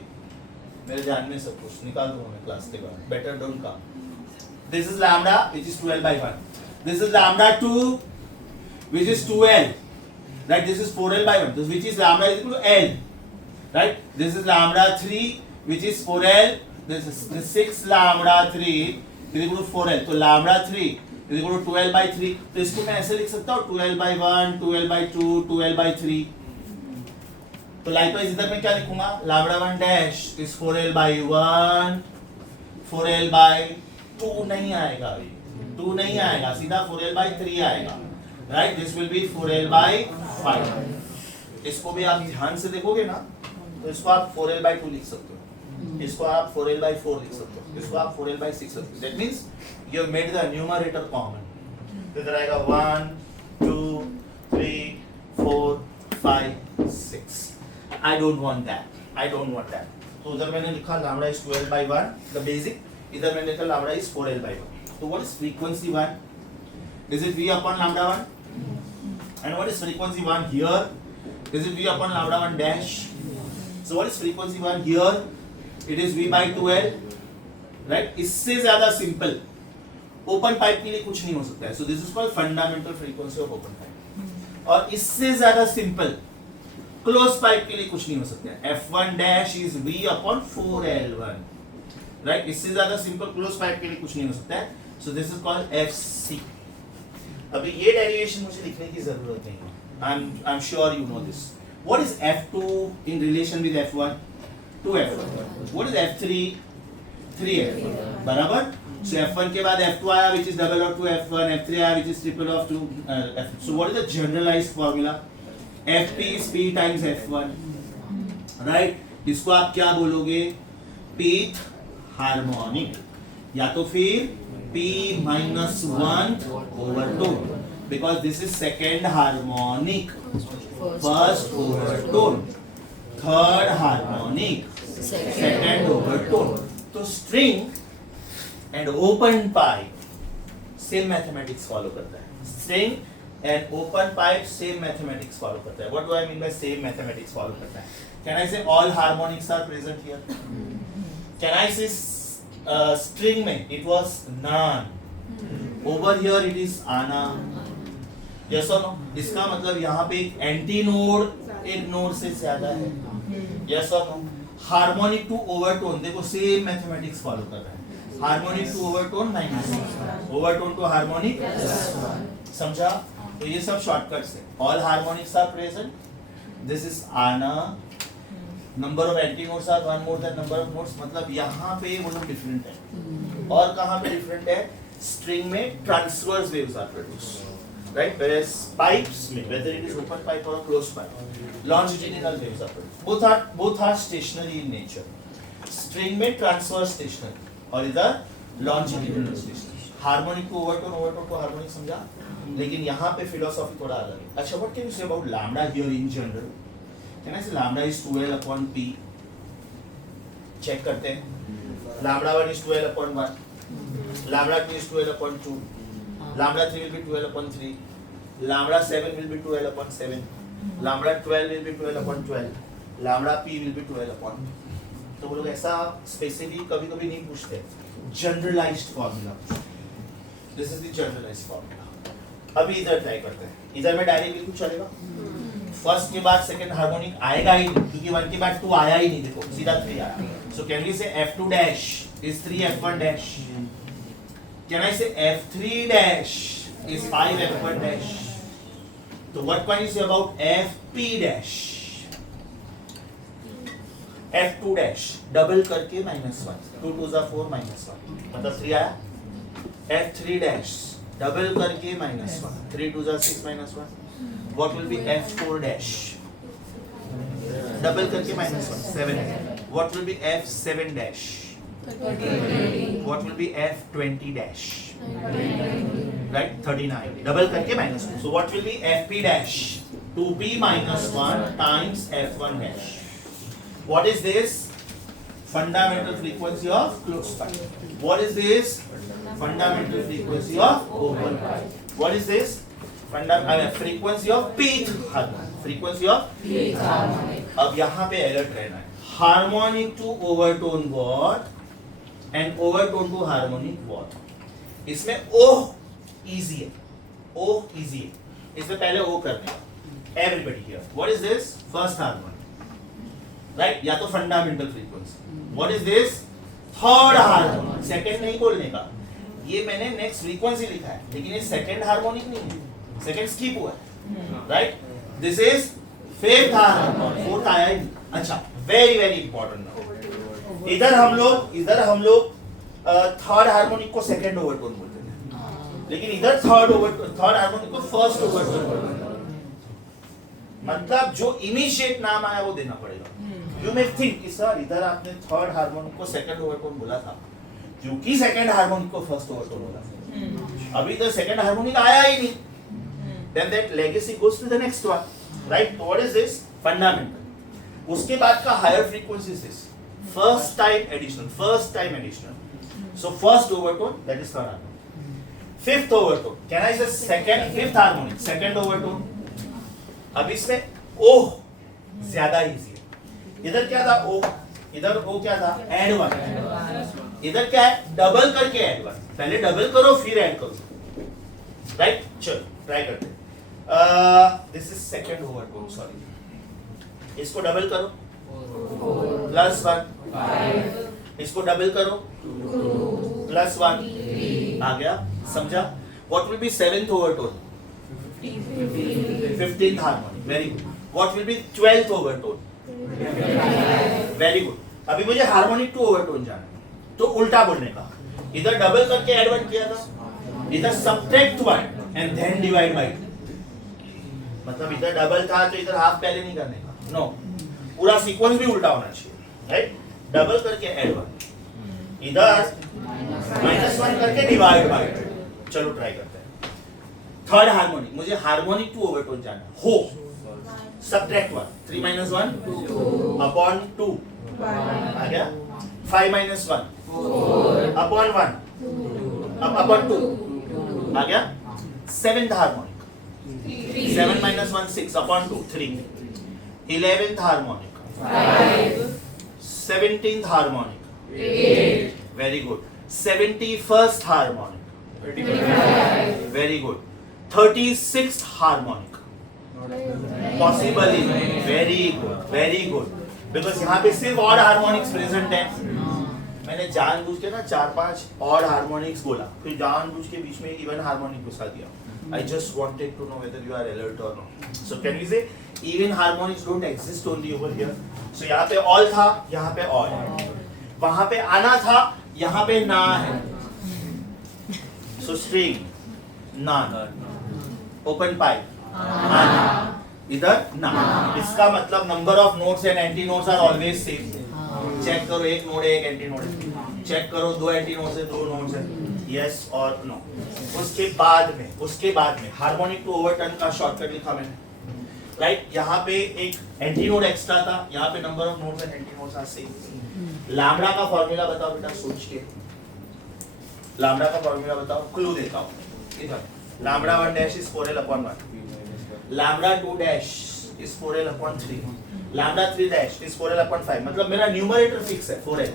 मेरे ध्यान में सब कुछ निकाल दूंगा मैं क्लास के बाद. Better don't come. This is lambda which is 12 by 1. This is lambda 2 which is 2L. Right this is 4L by 1. Which is lambda is equal to L. Right this is lambda 3 which is 4L. This is 6 lambda 3 is equal to 4L. तो lambda 3 is equal to 2L by 3. तो इसको मैं ऐसे लिख सकता हूँ 2L by 1, 2L by 2, 2L by 3. तो likewise इधर मैं क्या लिखूंगा? lambda 1 dash is 4L by 1, 4L by 2 नहीं आएगा अभी. 2 नहीं आएगा सीधा 4L by 3 आएगा. Right this will B 4L by 5. इसको भी आप ध्यान से देखोगे ना तो इसको आप 4L by 2 लिख सकते हो. इसको आप 4L by 4 लिख सकते हो. इसको आप 4L by 6 लिख सकते हो. That means you have made the numerator common. तो इधर आएगा 1, 2, 3, 4, 5, 6. I don't want that. I don't want that. तो उधर मैंने लिखा lambda is 12/1, the basic. इधर मैंने लिखा lambda is 4l/1. So what is frequency 1? Is it v upon lambda 1? And what is frequency 1 here? Is it v upon lambda 1 dash? So what is frequency 1 here? It is v by 2l. Right? इससे ज़्यादा simple open pipe के लिए कुछ नहीं हो सकता है. So this is called fundamental frequency of open pipe. और इससे ज़्यादा simple क्लोज पाइप के लिए कुछ नहीं हो सकता है. F1 dash is v upon 4l1. Right, इससे ज्यादा सिंपल क्लोज पाइप के लिए कुछ नहीं हो सकता है. सो दिस इज कॉल्ड FC. अभी ये डेरिवेशन मुझे लिखने की जरूरत नहीं है. I am sure you know this. What is F2 in relation with F1? 2F1. What is F3? 3F1. बराबर. सो F1 के बाद F2 आया which is double of 2F1. F3 आया which is triple of 2 F. So what is the generalized formula? FP is P times F1. Right, इसको आप क्या बोलोगे? Pth harmonic, या तो फिर P minus 1 over 2, because this is second harmonic, first overtone, third harmonic, second overtone. तो string and open pipe same mathematics follow करता है. String and open pipe same mathematics follow करता है. What do I mean by same mathematics follow करता है? Can I say all harmonics are present here? Can I say string में it was none, over here it is ana? Yes or no? इसका मतलब यहाँ पे एक anti node एक node से ज्यादा है. Yes or no? Harmonic two overtone देखो सेम मैथमेटिक्स फॉलो कर रहा है. Harmonic two overtone minus, overtone two harmonic. समझा? तो ये सब शॉर्टकट्स है. All harmonics are present. This is आना. Number of anti nodes are one more than number of nodes. मतलब यहाँ पे वो लोग डिफरेंट है. और कहाँ पे डिफरेंट है? स्ट्रिंग में transverse waves are produced. Right, whereas pipes में, whether it is open pipe or closed pipe, longitudinal waves are produced. Both are stationary in nature. String में transverse stationary और इधर longitudinal stationary. Harmonic को overtone, overtone को harmonic समझा? लेकिन यहाँ पे philosophy थोड़ा अलग है. अच्छा, what can you say about lambda here in general? Can I say lambda is 2l upon p? Check करते हैं. Lambda 1 is 2l upon 1. Lambda 2 is 2l upon 2. Lambda 3 will be 12 upon 3. Lambda 7 will be 12 upon 7. Lambda 12 will be 12 upon 12. Lambda p will be 12 upon. तो वो लोग ऐसा specific कभी-कभी नहीं पूछते. Generalised formula. This is the generalised formula. अभी इधर try करते हैं. इधर में डायरेक्ट बिल्कुल चलेगा. फर्स्ट के बाद सेकंड हार्मोनिक आएगा ही नहीं, क्योंकि 1 के बाद 2 आया ही नहीं. देखो सीधा 3 आया. सो कैन वी से F2 dash is 3F1 dash? Can I say F3 dash is 5F1 dash? So what can you say about FP dash? F2 dash double करके -1, 2 2s are 4 -1 मतलब 3 आया. F3 dash डबल करके -1, 3 2s are 6 -1. What will be F4 dash? Double करके -1, 7. What will be F7 dash? What will be F20 dash? Right, 39. Double करके -2. So what will be FP dash? 2p -1 times F1 dash. What is this? Fundamental frequency of closed pipe. What is this? Fundamental frequency of open pipe. What is this? Frequency of pth harmonic. Frequency of pth harmonic. अब यहाँ पे alert रहना है. Harmonic to overtone what? And overtone to harmonic what? इसमें ओह easy है. ओह easy है. इसमें पहले ओ करने का. Everybody here. What is this? First harmonic. Right? या तो fundamental frequency. What is this? Third harmonic. Second नहीं बोलने का. ये मैंने next frequency लिखा है, लेकिन ये second harmonic नहीं है. Second skip हुआ है. Right? This is fifth harmonic. Fourth आया ही नहीं. अच्छा, very very important now. इधर हम लोग थर्ड हार्मोनिक को सेकंड ओवरटोन बोलते हैं, लेकिन इधर थर्ड हार्मोनिक को फर्स्ट ओवरटोन बोलते हैं. मतलब जो इनिशिएट नाम आया वो देना पड़ेगा. यू मे थिंक कि सर इधर आपने थर्ड हार्मोनिक को सेकंड ओवरटोन बोला था, क्योंकि सेकंड हार्मोनिक को फर्स्ट ओवरटोन बोला था. अभी तो सेकंड हार्मोनिक आया ही नहीं. Then that legacy goes to the next one. Right? So what is this? Fundamental. उसके बाद का higher frequency is first time additional, so first overtone that is third harmonic, fifth overtone can I say second, fifth harmonic second overtone. अब इसमें ओह ज्यादा easy है, इधर क्या था ओ, इधर ओ क्या था एड वन, इधर क्या है डबल करके ऐड वन, पहले डबल करो फिर ऐड करो, राइट। चलो ट्राई करते हैं। This is second overtone, sorry, इसको डबल करो प्लस वन, इसको डबल करो प्लस वन, आ गया, समझा। What will be seventh overtone, 15th harmonic, very good. What will be 12th overtone, very good. अभी मुझे हार्मोनिक 2 ओवरटोन जाना है, तो उल्टा बोलने का, इधर डबल करके ऐड वन किया था, इधर subtract one and then divide by 2, मतलब इधर डबल था तो इधर हाफ पहले नहीं करने का, नो, पूरा सीक्वेंस भी उल्टा होना चाहिए, राइट। डबल करके ऐड वन, इधर -1 करके डिवाइड बाय 2। चलो ट्राई करते हैं। थर्ड हार्मोनिक, मुझे हार्मोनिक 2 ओवरटोन जाना है, हो सबट्रैक्ट 1, 3 - 1 2 अपॉन 2, आ गया। 5 - 1 अपॉन 1 अपॉन 2, आ गया। 7th harmonic, 7 - 1 6 upon 2 3। 11th harmonic 5, 17th harmonic 8, very good. 71st harmonic 35, very good. 36th harmonic possible, very good, because यहाँ पे सिर्फ ऑड हार्मोनिक्स प्रेजेंट है। मैंने जानबूझ के ना 4-5 ऑड हार्मोनिक्स बोला, फिर जानबूझ के बीच में एक इवन हार्मोनिक घुसा दिया। I just wanted to know whether you are alert or not. So can we say even harmonics don't exist only over here? So यहाँ पे all था, यहाँ पे all है, वहाँ पे आना था, यहाँ पे ना है। So string ना, open pipe आना, इधर ना। इसका मतलब number of notes and anti notes are always same. Check करो, एक नोड है एक एंटी नोड है, चेक करो 2 एंटी नोड्स है 2 नोड्स है, यस और नो। उसके बाद में हार्मोनिक 2 ओवरटर्न का शॉर्टकट लिखा मैंने, राइट। यहाँ पे एक एंटी नोड एक्स्ट्रा था, यहाँ पे number of nodes and anti nodes are same. Lambda का फॉर्मूला बताओ बेटा, सोच के लैम्बडा का फॉर्मूला बताओ, क्लू देता हूँ इधर। Lambda 1 dash is 4l/1, lambda 2 dash is 4l/3, lambda 3 dash is 4l/5, मतलब मेरा न्यूमरेटर फिक्स है 4l,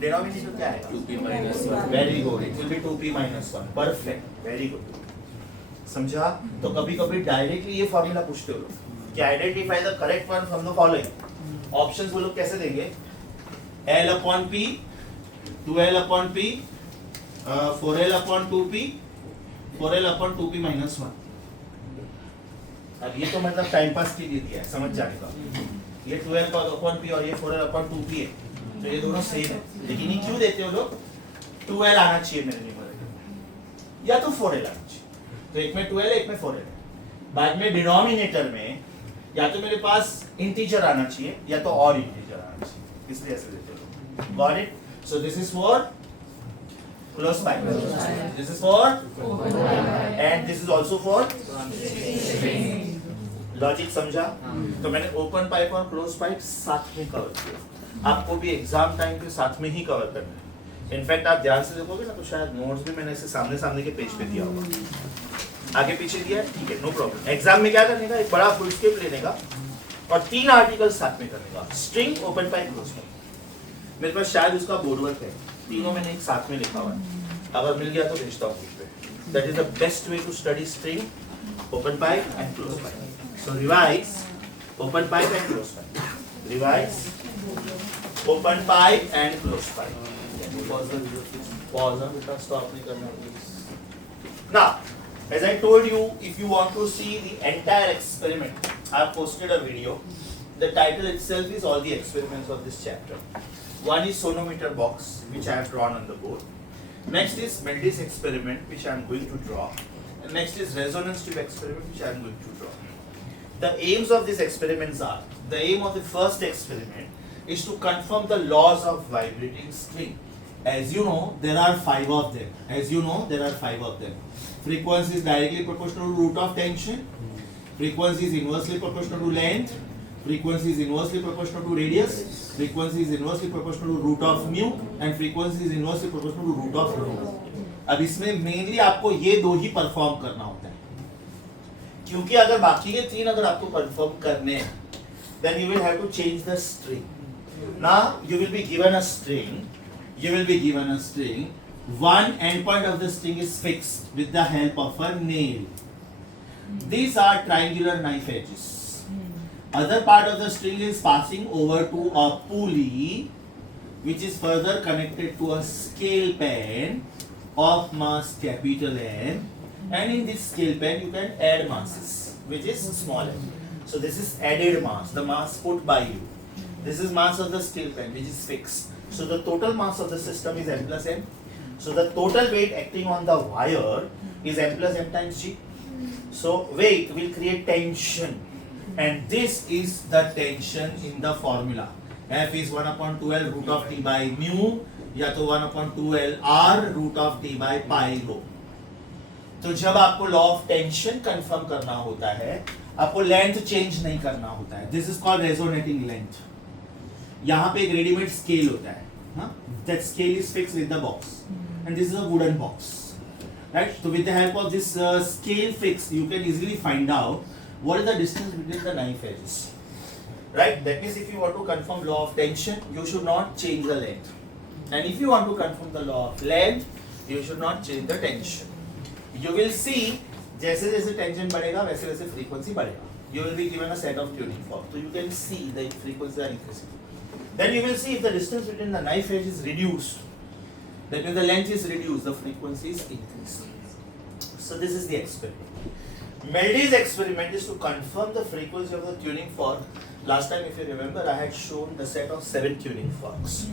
डिनोमिनेटर क्या है 2p-1, very good, it will B 2p-1, perfect, very good, समझा। तो कभी-कभी डायरेक्टली ये फार्मूला पूछते हो लोग कि identify the correct one from the following. Options वो लोग कैसे देंगे, l/p, 2l/p, 4l/2p, 4l/2p-1। अब ये तो मतलब टाइम पास के लिए दिया है, समझ जाने का। ये 12l/p और ये 4l/2p है, तो ये दोनों सेम है, लेकिन ये क्यों देते हो लोग, 2l आना चाहिए मेरे न्यूमरेटर में, या तो 4l आना चाहिए, तो एक में 2l है एक में 4l है। बाद में डिनोमिनेटर में या तो मेरे पास इंटीजर आना चाहिए या तो और इंटीजर आना चाहिए, इसलिए ऐसे देते हो। Got it? So this is for close pipe, this is for and this is also for logic, समझा। तो मैंने ओपन पाइप और क्लोज पाइप साथ में कवर किया, आपको भी एग्जाम टाइम पे साथ में ही कवर करना है। इनफैक्ट आप ध्यान से देखोगे ना तो शायद नोट्स भी मैंने ऐसे सामने के पेज पे दिया होगा, आगे पीछे दिया है, ठीक है, नो प्रॉब्लम। एग्जाम में क्या करने का, एक बड़ा फुल स्केप लेने का और 3 आर्टिकल साथ में करने का, string, open pipe, close pipe. मेरे पास शायद उसका बोर्ड वर्क है, तीनों मैंने एक साथ में लिखा हुआ है, अगर मिल गया तो भेजता हूँ कुछ पे। That is the best way to study string, open pipe and close pipe. So revise open pipe and close pipe. Revise open pipe and close pipe. Pause the video please. Pause the stop नहीं करना please. Now, as I told you, if you want to see the entire experiment, I have posted a video. The title itself is all the experiments of this chapter. One is sonometer box, which I have drawn on the board. Next is Meldis experiment, which I am going to draw. And next is resonance tube experiment, which I am going to draw. The aims of these experiments are, the aim of the first experiment is to confirm the laws of vibrating string. As you know, there are 5 of them. Frequency is directly proportional to root of tension. Frequency is inversely proportional to length. Frequency is inversely proportional to radius. Frequency is inversely proportional to root of mu, and frequency is inversely proportional to root of rho. अब इसमें mainly आपको ये दो ही perform करना होता है, क्योंकि अगर बाकी के तीन अगर आपको परफॉर्म करने हैं, then you will have to change the string. Now you will be given a string. You will be given a string. One endpoint of the string is fixed with the help of a nail. These are triangular knife edges. Other part of the string is passing over to a pulley, which is further connected to a scale pen of mass capital N, and in this scale pen you can add masses, which is small m. So this is added mass, the mass put by you. This is mass of the scale pen, which is fixed. So the total mass of the system is m plus n. So the total weight acting on the wire is m plus m times g. So weight will create tension, and this is the tension in the formula. F is 1 upon 2L root of T by mu, या तो 1 upon 2L R root of T by pi rho. तो जब आपको law of tension confirm करना होता है, आपको length change नहीं करना होता है. This is called resonating length. यहाँ पे एक रेडीमेड स्केल होता है, that scale is fixed with the box, and this is a wooden box, right. So with the help of this scale fix, you can easily find out what is the distance between the knife edges, right? That means if you want to confirm law of tension, you should not change the length, and if you want to confirm the law of length, you should not change the tension. You will see, जैसे जैसे tension बढ़ेगा वैसे वैसे frequency बढ़ेगा. You will be given a set of tuning fork, so you can see the frequencies are increasing. Then you will see if the distance between the knife edge is reduced, that means the length is reduced, the frequency is increased. So this is the experiment. Melday's experiment is to confirm the frequency of the tuning fork. Last time, if you remember, I had shown the set of 7 tuning forks,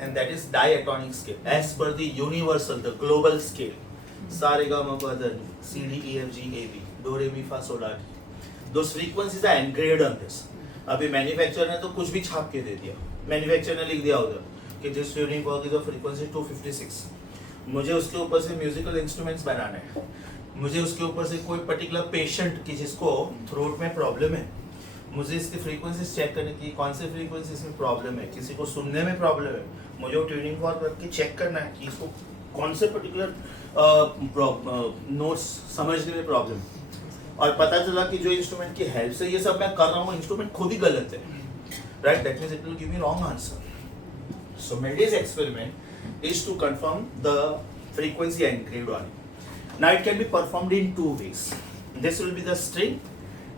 and that is diatonic scale, as per the universal, the global scale. Sa re ga ma pa da ni, C D E F G A B, do re mi fa sol la ti. Those frequencies are engraved on this. अभी manufacturer ने तो कुछ भी छाप के दे दिया. Manufacturer ने लिख दिया उधर कि जिस ट्यूनिंग फॉर्क की फ्रीक्वेंसी 256. मुझे उसके ऊपर से म्यूजिकल इंस्ट्रूमेंट्स बनाने हैं. मुझे उसके ऊपर से कोई पर्टिकुलर पेशेंट की जिसको थ्रोट में प्रॉब्लम है, मुझे इसकी फ्रीक्वेंसीज चेक करने की, कौन से फ्रीक्वेंसी इसमें प्रॉब्लम है, किसी को सुनने में प्रॉब्लम है, मुझे वो ट्यूनिंग फॉर्क रख के चेक करना है कि इसको कौन से पर्टिकुलर नोट्स समझने में प्रॉब्लम है. और पता चला कि जो इंस्ट्रूमेंट की हेल्प से ये सब मैं कर रहा हूँ, इंस्ट्रूमेंट खुद ही गलत है, right. That means it will give me wrong answer. So Melday's experiment is to confirm the frequency engraved on it. Now it can be performed in two ways. This will be the string,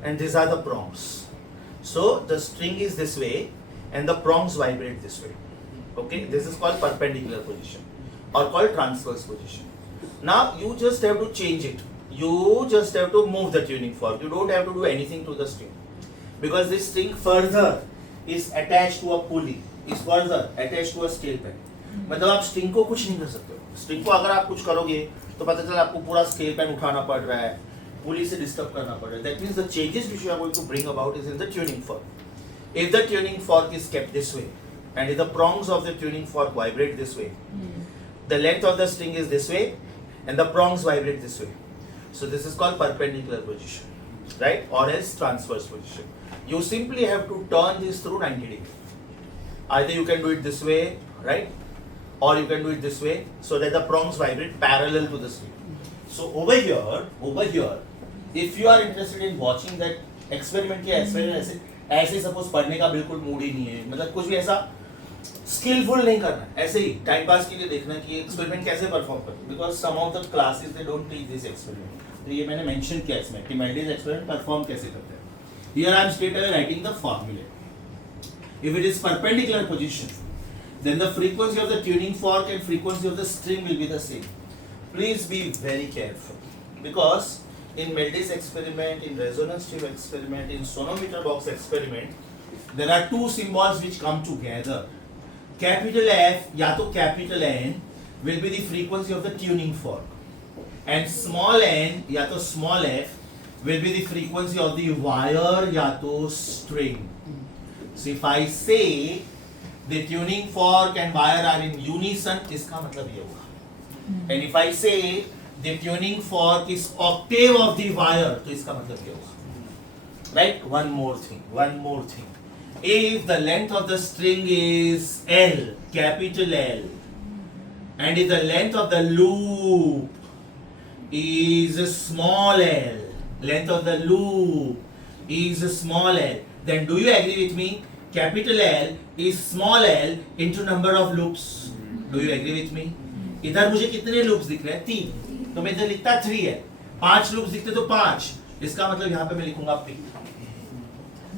and these are the prongs. So the string is this way, and the prongs vibrate this way. Okay, this is called perpendicular position, or called transverse position. Now you just have to change it. You just have to move the tuning fork. You don't have to do anything to the string, because this string further is attached to a pulley, is further attached to a scale pen. मतलब आप string को कुछ नहीं कर सकते हो. String को अगर आप कुछ करोगे तो पता चला आपको पूरा स्केल पेन उठाना पड़ रहा है, पुली से डिस्टर्ब करना पड़ रहा है. That means the changes which you are going to bring about is in the tuning fork. If the tuning fork is kept this way, and if the prongs of the tuning fork vibrate this way, the length of the string is this way, and the prongs vibrate this way. So this is called perpendicular position, right? Or else transverse position. You simply have to turn this through 90 degrees. Either you can do it this way, right? Or you can do it this way, so that the prongs vibrate parallel to the string. So over here, if you are interested in watching that experiment के experiment ऐसे suppose पढ़ने का बिल्कुल mood ही नहीं है, मतलब कुछ भी ऐसा स्किलफुल नहीं करना है, ऐसे ही टाइम पास के लिए देखना कि एक्सपेरिमेंट कैसे परफॉर्म करते हैं. Because some of the classes they don't teach this experiment. तो ये मैंने मेंशन किया इसमें कि Melday's एक्सपेरिमेंट परफॉर्म कैसे करते हैं. Here I am straight away writing the formula. If it is perpendicular position, then the frequency of the tuning fork and frequency of the string will be the same. Please be very careful, because in Melday's experiment, in resonance tube experiment, in sonometer box experiment, there are two symbols which come together. Capital F या तो capital N will be the frequency of the tuning fork, and small n या तो small f will be the frequency of the wire या तो string. So if I say the tuning fork and wire are in unison, इसका मतलब ये होगा. And if I say the tuning fork is octave of the wire, तो इसका मतलब ये होगा. Right? One more thing. If the length of the string is L, capital L, and if the length of the loop is small l, length of the loop is small l, then do you agree with me? Capital L is small l into number of loops. Do you agree with me? इधर मुझे कितने loops दिख रहे हैं? 3. तो मैं इधर लिखता 3 है. 5 लूप्स दिखते तो 5. इसका मतलब यहाँ पे मैं लिखूंगा P.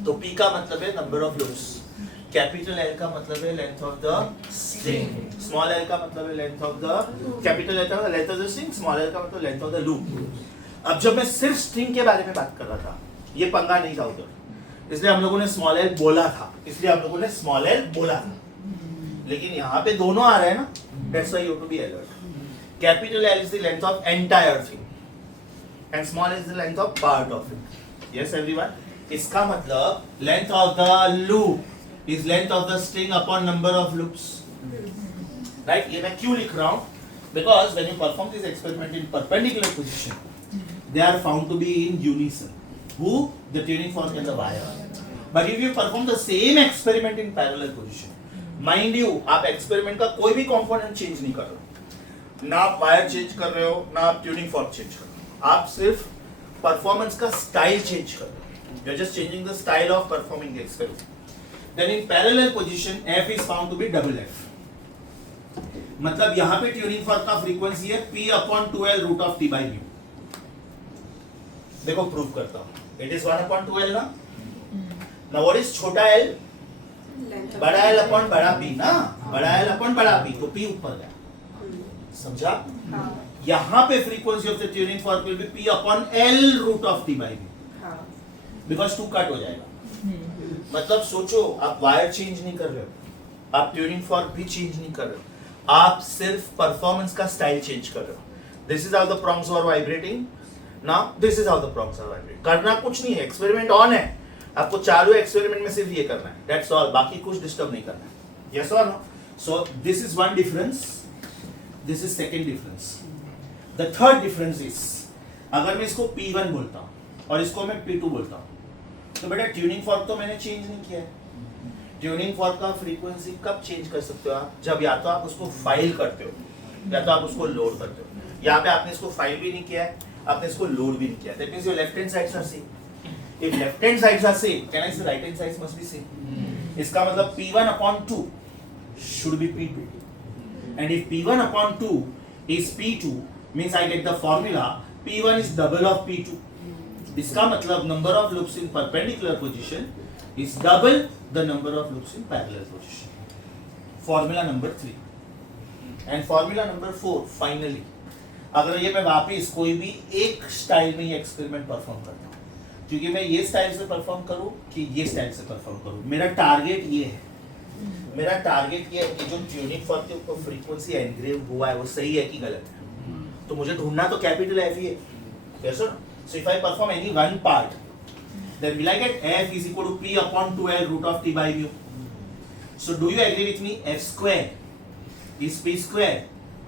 तो P का मतलब है number of loops. Capital L का मतलब है length of the string. Small l का मतलब है length of the capital L का मतलब length of the string. Small l का मतलब लेंथ ऑफ द लूप. अब जब मैं सिर्फ स्ट्रिंग के बारे में बात कर रहा था, ये पंगा नहीं था उधर, इसलिए हम लोगों ने स्मॉल l बोला था. लेकिन यहाँ पे दोनों आ रहे हैं ना. That's why you have to be alert. Capital L is the length of entire thing, and small is the length of part of it. Yes, everyone. इसका मतलब length of the loop is length of the string upon number of loops. Right? ये मैं क्यों लिख रहा हूँ? Because when you perform this experiment in perpendicular position, they are found to be in unison. Who? The tuning fork and the wire. But if you perform the same experiment in parallel position, mind you, आप experiment का कोई भी component change नहीं कर रहे हो. ना आप wire change कर रहे हो, ना आप tuning fork change कर रहे हो. आप सिर्फ performance का style change कर रहे हो. You are just changing the style of performing the experiment. Then in parallel position, F is found to be double F. मतलब यहाँ पे tuning fork का frequency है P upon 2L root of T by mu. देखो prove करता हूँ. It is 1 upon 2L ना. Now what is छोटा L? बड़ा L upon बड़ा P ना. बड़ा L upon बड़ा P, तो P ऊपर गया. समझा? यहाँ पे frequency of the tuning fork will be P upon L root of T by mu. Because 2 cut हो जाएगा. मतलब सोचो, आप वायर चेंज नहीं कर रहे हो, आप ट्यूनिंग फॉर्क भी चेंज नहीं कर रहे हो, आप सिर्फ परफॉर्मेंस का स्टाइल चेंज कर रहे हो. This is how the prongs are vibrating. Now this is how the prongs are vibrating. करना कुछ नहीं है, एक्सपेरिमेंट ऑन है. आपको चारों एक्सपेरिमेंट में सिर्फ ये करना है. That's all. बाकी कुछ डिस्टर्ब नहीं करना है. यस और no? So this is one difference. This is second difference. The third difference is, अगर मैं इसको P1 बोलता हूँ और इसको मैं P2 बोलता हूँ, तो बेटा ट्यूनिंग फॉर्क तो मैंने चेंज नहीं किया है. ट्यूनिंग फॉर्क का फ्रीक्वेंसी कब चेंज कर सकते हो आप? जब या तो आप उसको फाइल करते हो या तो आप उसको लोड करते हो. यहाँ पे आपने इसको फाइल भी नहीं किया है, आपने इसको लोड भी नहीं किया. That means your left hand sides are same. If left hand sides are same, can I say right hand sides must be same. इसका मतलब P1 upon 2 should be P2. And if P1 upon 2 is P2, means I get the formula P1 is double of P2. इसका मतलब number of loops in perpendicular position is double the number of loops in parallel position. Formula number 3. And formula number 4, finally. अगर ये मैं वापिस कोई भी एक style में ये एक्सपेरिमेंट परफॉर्म करता हूँ, क्योंकि मैं ये स्टाइल से परफॉर्म करूँ कि ये स्टाइल से परफॉर्म करूँ, मेरा टारगेट ये है. मेरा टारगेट ये है कि जो ट्यूनिंग फॉर्क के ऊपर फ्रीक्वेंसी एनग्रेव हुआ है वो सही है कि गलत है. तो मुझे ढूंढना तो कैपिटल F ही है. Yes sir? So if I perform any one part, then will I get F is equal to P upon 2L root of T by mu. So do you agree with me? F square is P square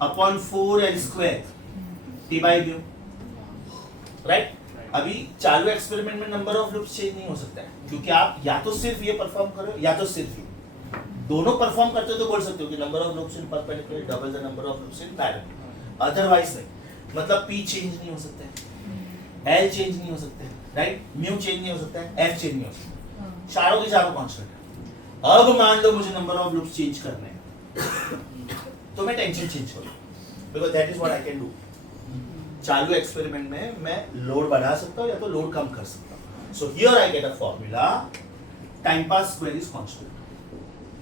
upon 4L square T by mu. Right? अभी चालू experiment में number of loops change नहीं हो सकता है, क्योंकि आप या तो सिर्फ ये परफॉर्म करो या तो सिर्फ ये. दोनों परफॉर्म करते हो तो बोल सकते हो कि number of loops in perpendicular double the number of loops in parallel. Otherwise नहीं. मतलब P चेंज नहीं हो सकता है, L चेंज नहीं हो सकता है, राइट? म्यू चेंज नहीं हो सकता है, F चेंज नहीं हो सकता. चारों के चारों कांस्टेंट है. अब मान लो मुझे नंबर ऑफ लूप्स चेंज करने हैं, तो मैं टेंशन चेंज करूं, because that is what I can do. चालू एक्सपेरिमेंट में मैं लोड बढ़ा सकता हूं या तो लोड कम कर सकता हूं. So here I get a formula. Time pass square is constant,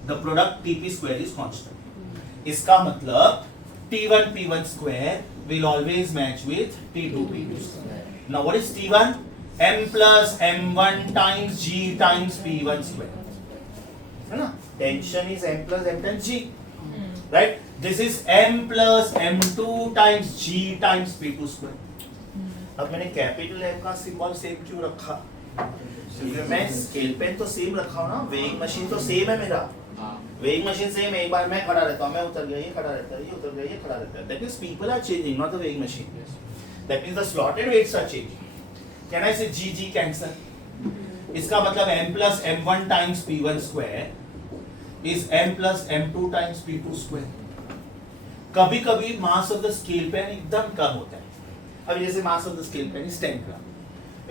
the product TP square is constant. इसका मतलब T1 P1 square will always match with T2 P2 square. Now what is T1? M plus M1 times G times P1 square. है ना? Tension is M plus M times G. Right? This is M plus M2 times G times P2 square. अब मैंने capital M का symbol same क्यों रखा? क्योंकि मैं scale pen तो सेम रखा हूँ ना, वेइंग मशीन तो सेम है मेरा. Weighing machine same. एक बार मैं खड़ा रहता हूँ, मैं उतर गया, ये खड़ा रहता है, ये उतर गया, ये खड़ा रहता है. That means people are changing, not the weighing machine. That means the slotted weights are changing. Can I say G cancel? इसका मतलब m plus m1 times p1 square is m plus m2 times p2 square. कभी कभी mass of the scale pan एकदम कम होता है. अब जैसे mass of the scale pan is 10 gram,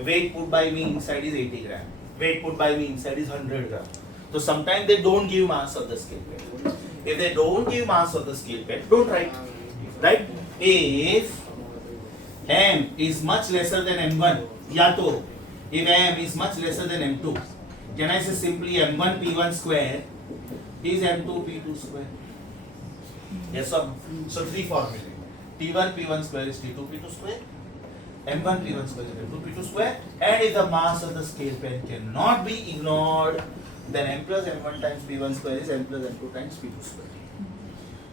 weight put by me inside is 80 gram, weight put by me inside is 100 gram. So sometimes they don't give mass of the scale pen. If they don't give mass of the scale pen, don't write. Right? If m is much lesser than m1, या तो if m is much lesser than m2, can I say simply m1 p1 square is m2 p2 square? Yes or no? So three formulae. t1 p1 square is t2 p2 square. m1 p1 square is m2 p2 square, and if the mass of the scale pen cannot be ignored, then m plus m1 times p1 square is m plus m2 times p2 square.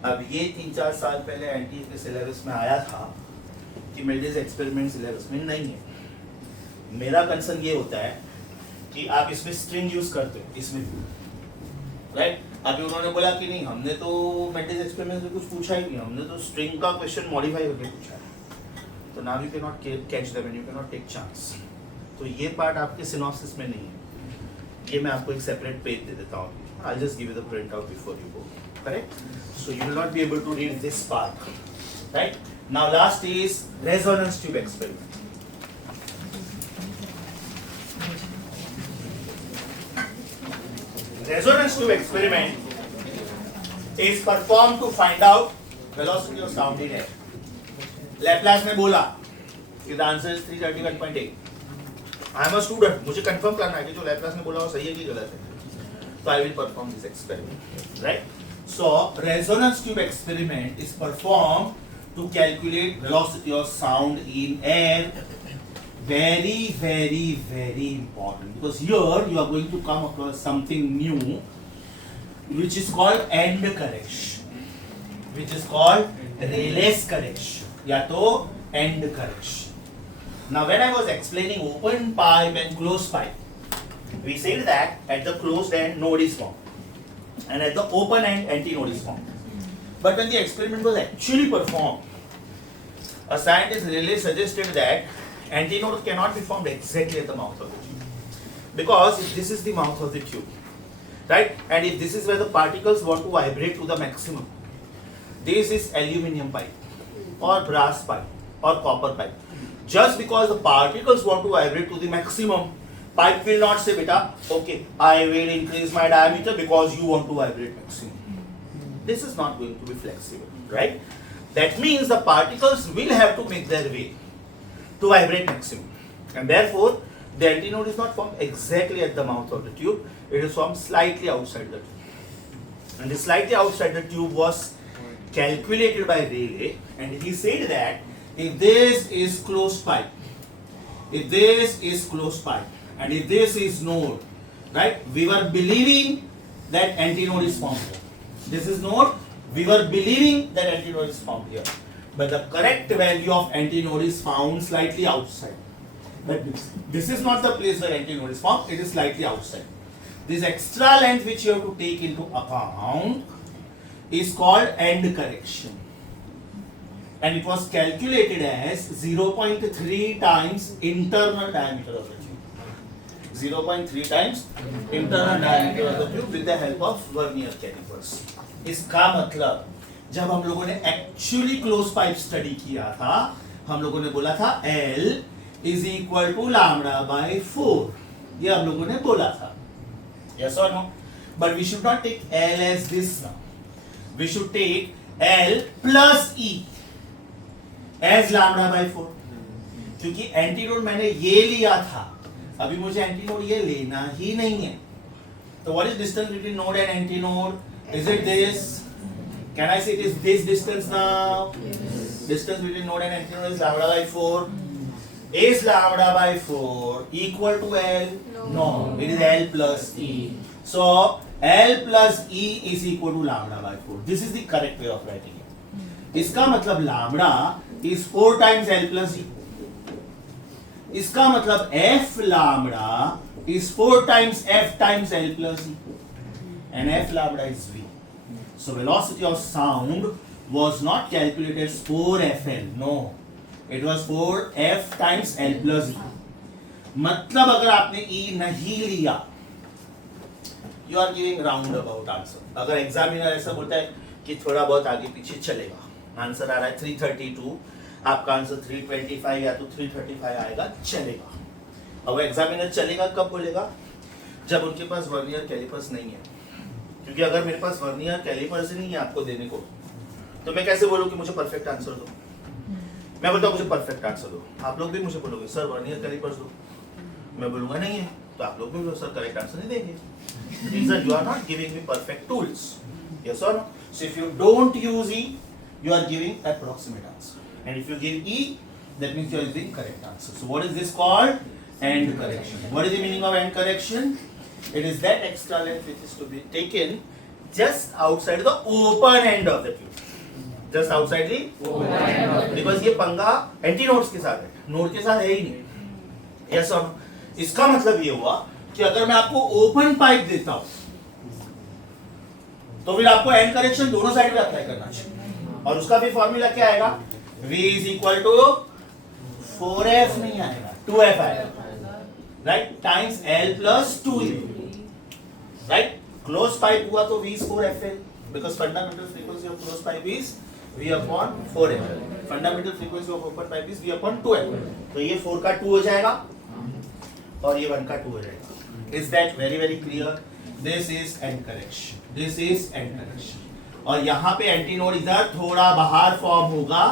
अब ये 3-4 साल पहले NTA के syllabus में आया था कि मेल्डिस experiment syllabus में नहीं है. मेरा कंसर्न ये होता है कि आप इसमें स्ट्रिंग यूज करते हो इसमें भी, राइट? अभी उन्होंने बोला कि नहीं, हमने तो मेल्डिस एक्सपेरिमेंट में कुछ पूछा ही नहीं, हमने तो स्ट्रिंग का क्वेश्चन मॉडिफाई करके पूछा है. तो now you can not catch them and you can not take chance. तो ये पार्ट आपके सिनॉप्सिस में नहीं है. ये मैं आपको एक सेपरेट पेज दे देता हूँ. I just give you the print out before you go. Correct? So you will not be able to read this part. Right? Now last is resonance tube experiment. Resonance tube experiment is performed to find out velocity of sound in air. Laplace ने बोला कि the answer is 331.8. I am a student, मुझे confirm करना है कि जो Laplace ने बोला वो सही है कि गलत है. So I will perform this experiment, right? So resonance tube experiment is performed to calculate velocity of sound in air. Very, very, very important, because here you are going to come across something new, which is called end correction, which is called Rayleigh's correction, या तो end correction. Now, when I was explaining open pipe and closed pipe, we said that at the closed end node is formed, and at the open end antinode is formed. But when the experiment was actually performed, a scientist Rayleigh suggested that antinode cannot be formed exactly at the mouth of the tube, because if this is the mouth of the tube, right, and if this is where the particles want to vibrate to the maximum, this is aluminium pipe or brass pipe or copper pipe. Just because the particles want to vibrate to the maximum, pipe will not say, beta, okay, I will increase my diameter because you want to vibrate maximum. This is not going to be flexible, right? That means the particles will have to make their way to vibrate maximum, and therefore the antinode is not formed exactly at the mouth of the tube. It is formed slightly outside the tube, and this slightly outside the tube was calculated by Rayleigh, and he said that if this is closed pipe, if this is closed pipe, and if this is node, right, we were believing that antinode is formed here. This is node, we were believing that antinode is formed here. But the correct value of antinode is found slightly outside. But this is not the place where antinode is formed, it is slightly outside. This extra length which you have to take into account is called end correction. And it was calculated as 0.3 times internal diameter of the tube. 0.3 times internal diameter of the tube with the help of vernier calipers. इसका मतलब जब हम लोगों ने actually close pipe study किया था, हम लोगों ने बोला था L is equal to lambda by 4. ये हम लोगों ने बोला था. Yes or no? But we should not take L as this now. We should take L plus E as lambda by 4. क्योंकि एंटीनोड मैंने ये लिया था, अभी मुझे एंटीनोड ये लेना ही नहीं है. तो what is distance between node and antinode? Is it this? Can I say it is this distance now? Yes. Distance between node and antinode is lambda by 4. Is lambda by 4 equal to L? No. It is L plus E. So L plus E is equal to lambda by 4. This is the correct way of writing it. इसका मतलब lambda is 4 times L plus E. इसका मतलब F lambda is 4 times F times L plus E. And F lambda is V. So velocity of sound was not calculated as 4FL. No. It was 4F times L plus E. मतलब अगर आपने E नहीं लिया, you are giving round about answer. अगर examiner ऐसा बोलता है कि थोड़ा बहुत आगे पीछे चलेगा, आंसर आ रहा है 332, आपका आंसर 325 या तो 335 आएगा, चलेगा। अब एग्जामिनर चलेगा कब बोलेगा? जब उनके पास वर्नियर कैलिपर्स नहीं है। क्योंकि अगर मेरे पास वर्नियर कैलिपर्स ही नहीं है आपको देने को, तो मैं कैसे बोलूँ कि मुझे परफेक्ट आंसर दो? मैं बोलता हूँ मुझे परफेक्ट आंसर दो, आप लोग भी मुझे बोलोगे सर वर्नियर कैलिपर्स दो, मैं बोलूंगा नहीं है, तो आप लोग भी सर करेक्ट आंसर नहीं देंगे। Reason you are not giving me perfect tools. Yes or no? So if you don't use E, you are giving approximate answer. And if you give E, that means you are giving correct answer. So what is this called? End correction. What is the meaning of end correction? It is that extra length which is to be taken just outside the open end of the tube. Just outside the open end. Because ये पंगा anti nodes के साथ है, node के साथ है ही नहीं। Yes or no? इसका मतलब ये हुआ कि अगर मैं आपको ओपन पाइप देता हूं तो फिर आपको एंड करेक्शन दोनों साइड पे अप्लाई करना चाहिए, और उसका भी फॉर्मूला क्या आएगा? V is equal to 4F नहीं आएगा, 2F आएगा, right, times L plus 2E, right. Close pipe हुआ तो V is 4FL, because fundamental frequency of close pipe is V upon 4FL, fundamental frequency of open pipe is V upon 2FL। तो ये 4 का 2 हो जाएगा और ये 1 का 2 हो जाएगा। Is that very very clear? This is end correction. This is end correction. और यहाँ पे एंटी नोड इधर थोड़ा बाहर फॉर्म होगा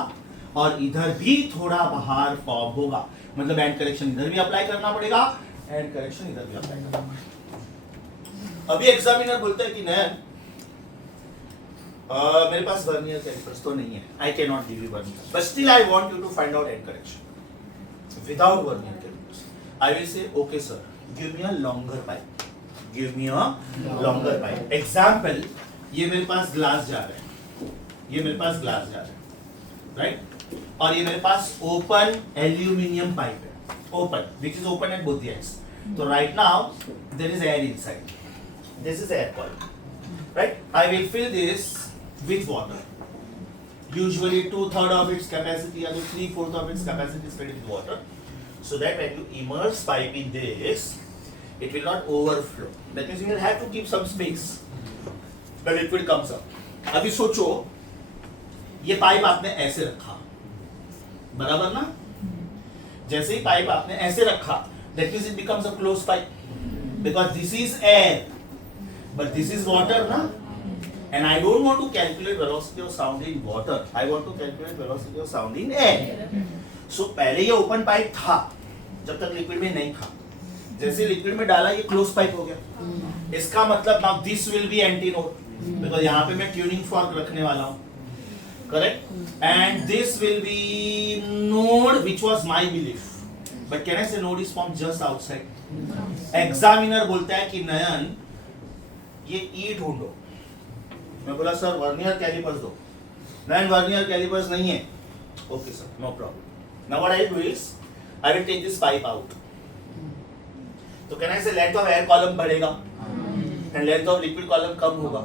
और इधर भी थोड़ा बाहर फॉर्म होगा, मतलब एंड करेक्शन इधर भी अप्लाई करना पड़ेगा, एंड करेक्शन इधर भी अप्लाई करना पड़ेगा। अभी एग्जामिनर बोलता है कि नयन मेरे पास वर्नियर कैलिपर्स तो नहीं है, I can not give you vernier, but still I want you to find out end correction without vernier calipers. I will say okay sir, give me a longer pipe, give me a longer pipe. Example, ये मेरे पास glass जा रहा है, ये मेरे पास glass जा रहा है, राइट, और ये मेरे पास ओपन एल्यूमिनियम पाइप है, open, which is open at both the ends. तो right now there is air inside. This is air coil, right? I will fill this with water. Usually 2/3 of its capacity or 3/4 of its capacity is filled with water. So that when you immerse pipe in this, it will not overflow. That means you will have to keep some space. The liquid comes up. अभी सोचो, ये pipe आपने ऐसे रखा, बराबर ना? जैसे ही pipe आपने ऐसे रखा, that means it becomes a closed pipe, because this is air, but this is water ना? And I don't want to calculate velocity of sound in water. I want to calculate velocity of sound in air. So पहले ये open pipe था, जब तक liquid में नहीं था, जैसे लिक्विड में डाला ये क्लोज पाइप हो गया। इसका मतलब now this will be antinode, because यहाँ पे मैं ट्यूनिंग फॉर्क रखने वाला हूँ, correct, and this will be node which was my belief, but can I say node is form just outside. Examiner बोलता है कि नयन ये ई ढूंढो, मैं बोला सर वर्नियर कैलिपर्स दो, नयन वर्नियर कैलिपर्स नहीं है, okay sir no problem. Now what I will do is I will take this pipe out. तो can I say length of air column बढ़ेगा and length of liquid column कम होगा,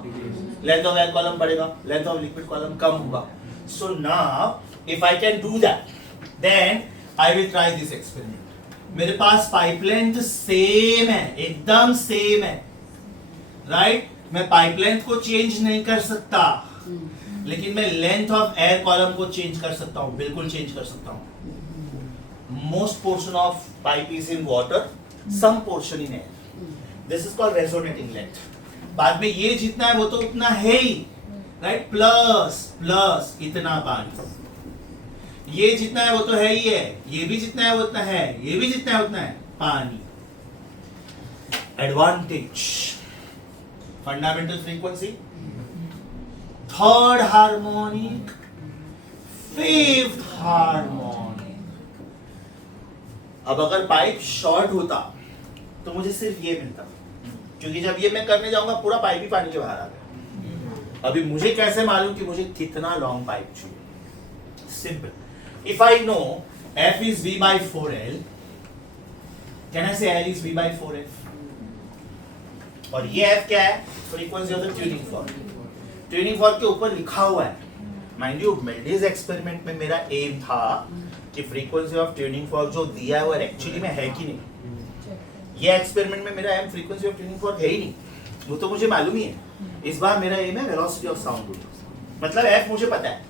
length of air column बढ़ेगा, length of liquid column कम होगा। So now if I can do that, then I will try this experiment. मेरे पास pipe length same है, एकदम same है, right, मैं pipe length को change नहीं कर सकता, लेकिन मैं लेंथ ऑफ एयर कॉलम को चेंज कर सकता हूँ, बिल्कुल चेंज कर सकता हूँ। Most portion of pipe is in water, some portion in air. This is called resonating length. बाद में ये जितना है वो तो उतना है ही, राइट, प्लस प्लस इतना पानी, ये जितना है वो तो है ही है, ये भी जितना है वो उतना है, ये भी जितना है उतना है पानी। Advantage, fundamental frequency, third harmonic, fifth harmonic. अब अगर पाइप शॉर्ट होता तो मुझे सिर्फ ये मिलता, क्योंकि जब ये मैं करने जाऊंगा पूरा पाइप ही पानी के बाहर आ गया। अभी मुझे कैसे मालूम कि मुझे कितना लॉन्ग पाइप चाहिए? Simple, if I know F is V by 4L, can I say L is V by 4F? और ये F क्या है? Frequency of the tuning fork. Tuning fork के ऊपर लिखा हुआ है माइंड यू मेल्डीज एक्सपेरिमेंट में मेरा एम था कि फ्रीक्वेंसी ऑफ ट्यूनिंग फॉर्क जो दिया है वो एक्चुअली में है कि नहीं। ये एक्सपेरिमेंट में मेरा aim frequency of tuning fork है ही नहीं, वो तो मुझे मालूम ही है। इस बार मेरा एम है वेलोसिटी ऑफ साउंड, मतलब एफ मुझे पता है,